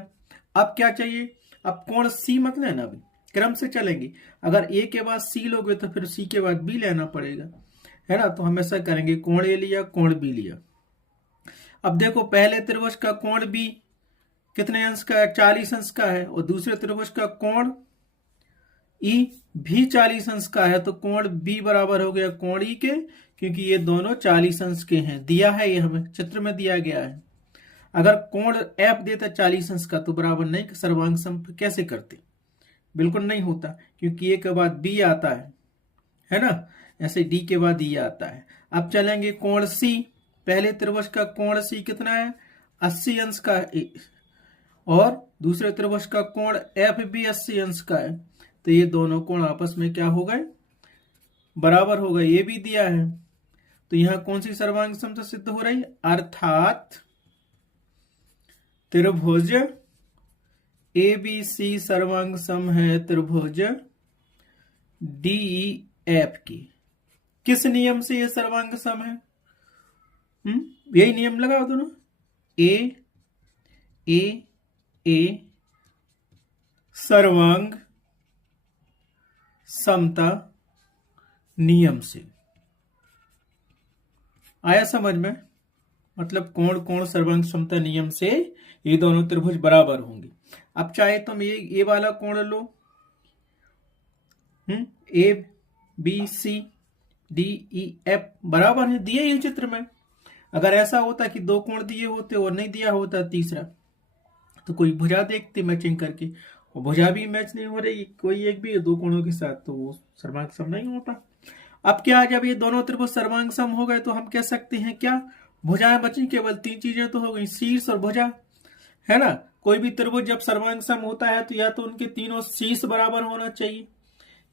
अब क्या चाहिए, अब कोण सी मत लेना, अभी क्रम से चलेंगे। अगर ए के बाद सी लोगे तो फिर सी के बाद बी लेना पड़ेगा, है ना। तो हम ऐसा करेंगे, कोण ए लिया, कोण बी लिया। अब देखो पहले त्रिभुज का कोण बी कितने अंश का है, 40 अंश का है, और दूसरे त्रिभुज का कोण ई भी 40 अंश का है, तो कोण बी बराबर हो गया कोण ई के, क्योंकि ये दोनों 40 अंश के हैं। दिया है, ये हमें चित्र में दिया गया है। अगर कोण एफ देता 40 अंश का तो बराबर नहीं, सर्वांग सम कैसे करते, बिल्कुल नहीं होता, क्योंकि ए के बाद बी आता है ना, ऐसे डी के बाद ई आता है। अब चलेंगे कोण सी, पहले त्रिभुज का कोण सी कितना है, 80 अंश का है, और दूसरे त्रिभुज का कोण एफ भी 80 अंश का है, तो ये दोनों कोण आपस में क्या हो गए, बराबर हो गए। ये भी दिया है, तो यहां कौन सी सर्वांग समता सिद्ध हो रही, अर्थात त्रिभुज ए बी सी सर्वांग सम है त्रिभुज डी एफ की। किस नियम से ये सर्वांग सम है, यही नियम लगाओ दोनों, ए ए ए सर्वांग समता नियम से। आया समझ में, मतलब कोण कोण सर्वांग समता नियम से ये दोनों त्रिभुज बराबर होंगे। अब चाहे तुम ये वाला कोण लो, A B C D E F बराबर है, दिए ही चित्र में। अगर ऐसा होता कि दो कोण दिए होते और नहीं दिया होता तीसरा, तो कोई भुजा देखते मैचिंग करके, और भुजा भी मैच नहीं हो रही कोई एक भी दो कोणों के साथ, तो वो सर्वांग सम नहीं होता। अब क्या, जब ये दोनों त्रिभुज सर्वांग सम हो गए तो हम कह सकते हैं क्या, भुजाएं बची, केवल 3 चीजें तो हो गई, शीर्ष और भुजा, है ना। कोई भी त्रिभुज जब सर्वांग सम होता है तो या तो उनके तीनों शीर्ष बराबर होना चाहिए,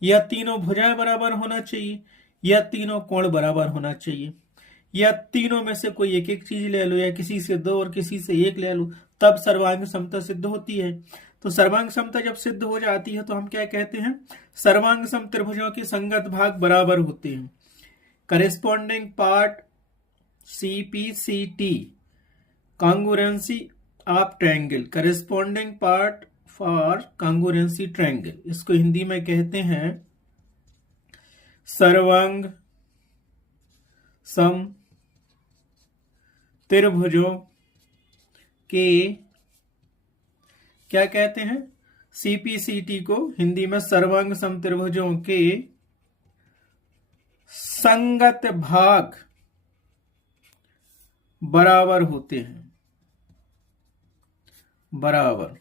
या तीनों भुजाएं बराबर होना चाहिए, या तीनों कोण बराबर होना चाहिए, या तीनों में से कोई एक एक चीज ले लो, या किसी से 2 और किसी से 1 ले लो, तब सर्वांग समता सिद्ध होती है। तो सर्वांग समता जब सिद्ध हो जाती है तो हम क्या कहते हैं, सर्वांग सम त्रिभुजों के संगत भाग बराबर होते हैं। Corresponding part CPCT, congruency of triangle, corresponding part for congruency triangle, इसको हिंदी में कहते हैं सर्वांग सम त्रिभुजों के, क्या कहते हैं, CPCT को हिंदी में सर्वांग सम त्रिभुजों के संगत भाग बराबर होते हैं, बराबर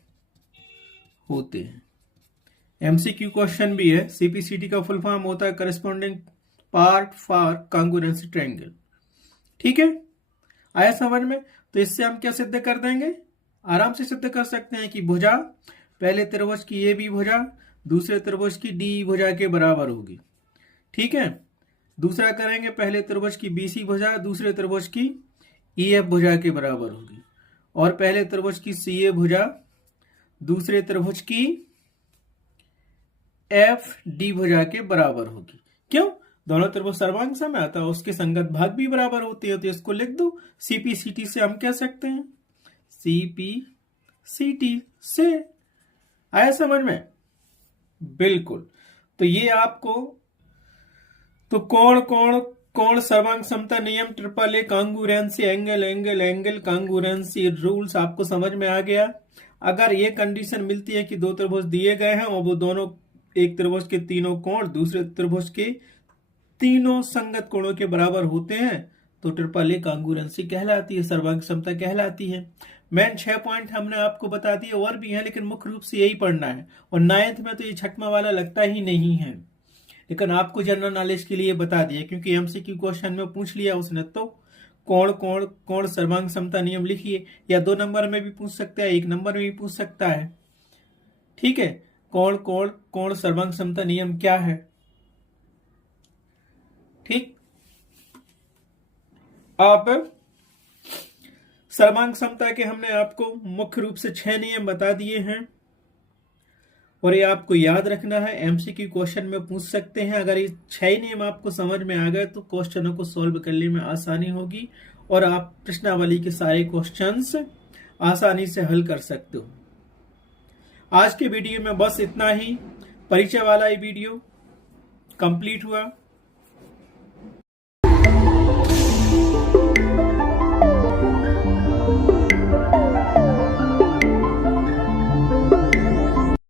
होते हैं। MCQ क्वेश्चन भी है। CPCT का फुल फॉर्म होता है corresponding part for congruency triangle. ठीक है, आया समझ में। तो इससे हम क्या सिद्ध कर देंगे, आराम से सिद्ध कर सकते हैं कि भुजा पहले त्रिभुज की ए बी भुजा दूसरे त्रिभुज की डी भुजा के बराबर होगी। ठीक है, दूसरा करेंगे, पहले त्रिभुज की BC भुजा दूसरे त्रिभुज की EF भुजा के बराबर होगी, और पहले त्रिभुज की CA भुजा दूसरे त्रिभुज की FD भुजा के बराबर होगी। क्यों, दोनों त्रिभुज सर्वांग सम है, आता है उसके संगत भाग भी बराबर होते हैं, तो इसको लिख दो। CPCT से हम कह सकते हैं, CPCT से। आया समझ में, बिल्कुल। तो ये आपको, तो कोण कोण कोण सर्वांग समता नियम, triple A congruency, angle angle angle congruency rules आपको समझ में आ गया। अगर ये कंडीशन मिलती है कि दो त्रिभुज दिए गए हैं और वो दोनों, एक त्रिभुज के तीनों कोण दूसरे त्रिभुज के तीनों संगत कोणों के बराबर होते हैं, तो ट्रिपल ए कॉन्ग्रुएंसी कहलाती है, सर्वांग समता कहलाती है। मेन 6 पॉइंट हमने आपको बता दिए, और भी हैं लेकिन मुख्य रूप से यही पढ़ना है। और 9th में तो ये 6वां वाला लगता ही नहीं है, लेकिन आपको जनरल नॉलेज के लिए बता दिया, क्योंकि MCQ क्वेश्चन में पूछ लिया उसने, तो कोण कोण कोण सर्वांग समता नियम लिखिए, या 2 नंबर में भी पूछ सकता है, 1 नंबर में भी पूछ सकता है। ठीक है, कोण कोण कोण सर्वांग समता नियम क्या है? ठीक, आप सर्वांग समता के हमने आपको मुख्य रूप से 6 नियम बता दिए हैं और ये आपको याद रखना है। एमसीक्यू क्वेश्चन में पूछ सकते हैं। अगर ये 6 नियम आपको समझ में आ गए तो क्वेश्चनों को सॉल्व करने में आसानी होगी और आप प्रश्नावली के सारे क्वेश्चंस आसानी से हल कर सकते हो। आज के वीडियो में बस इतना ही। परिचय वाला ये वीडियो कंप्लीट हुआ।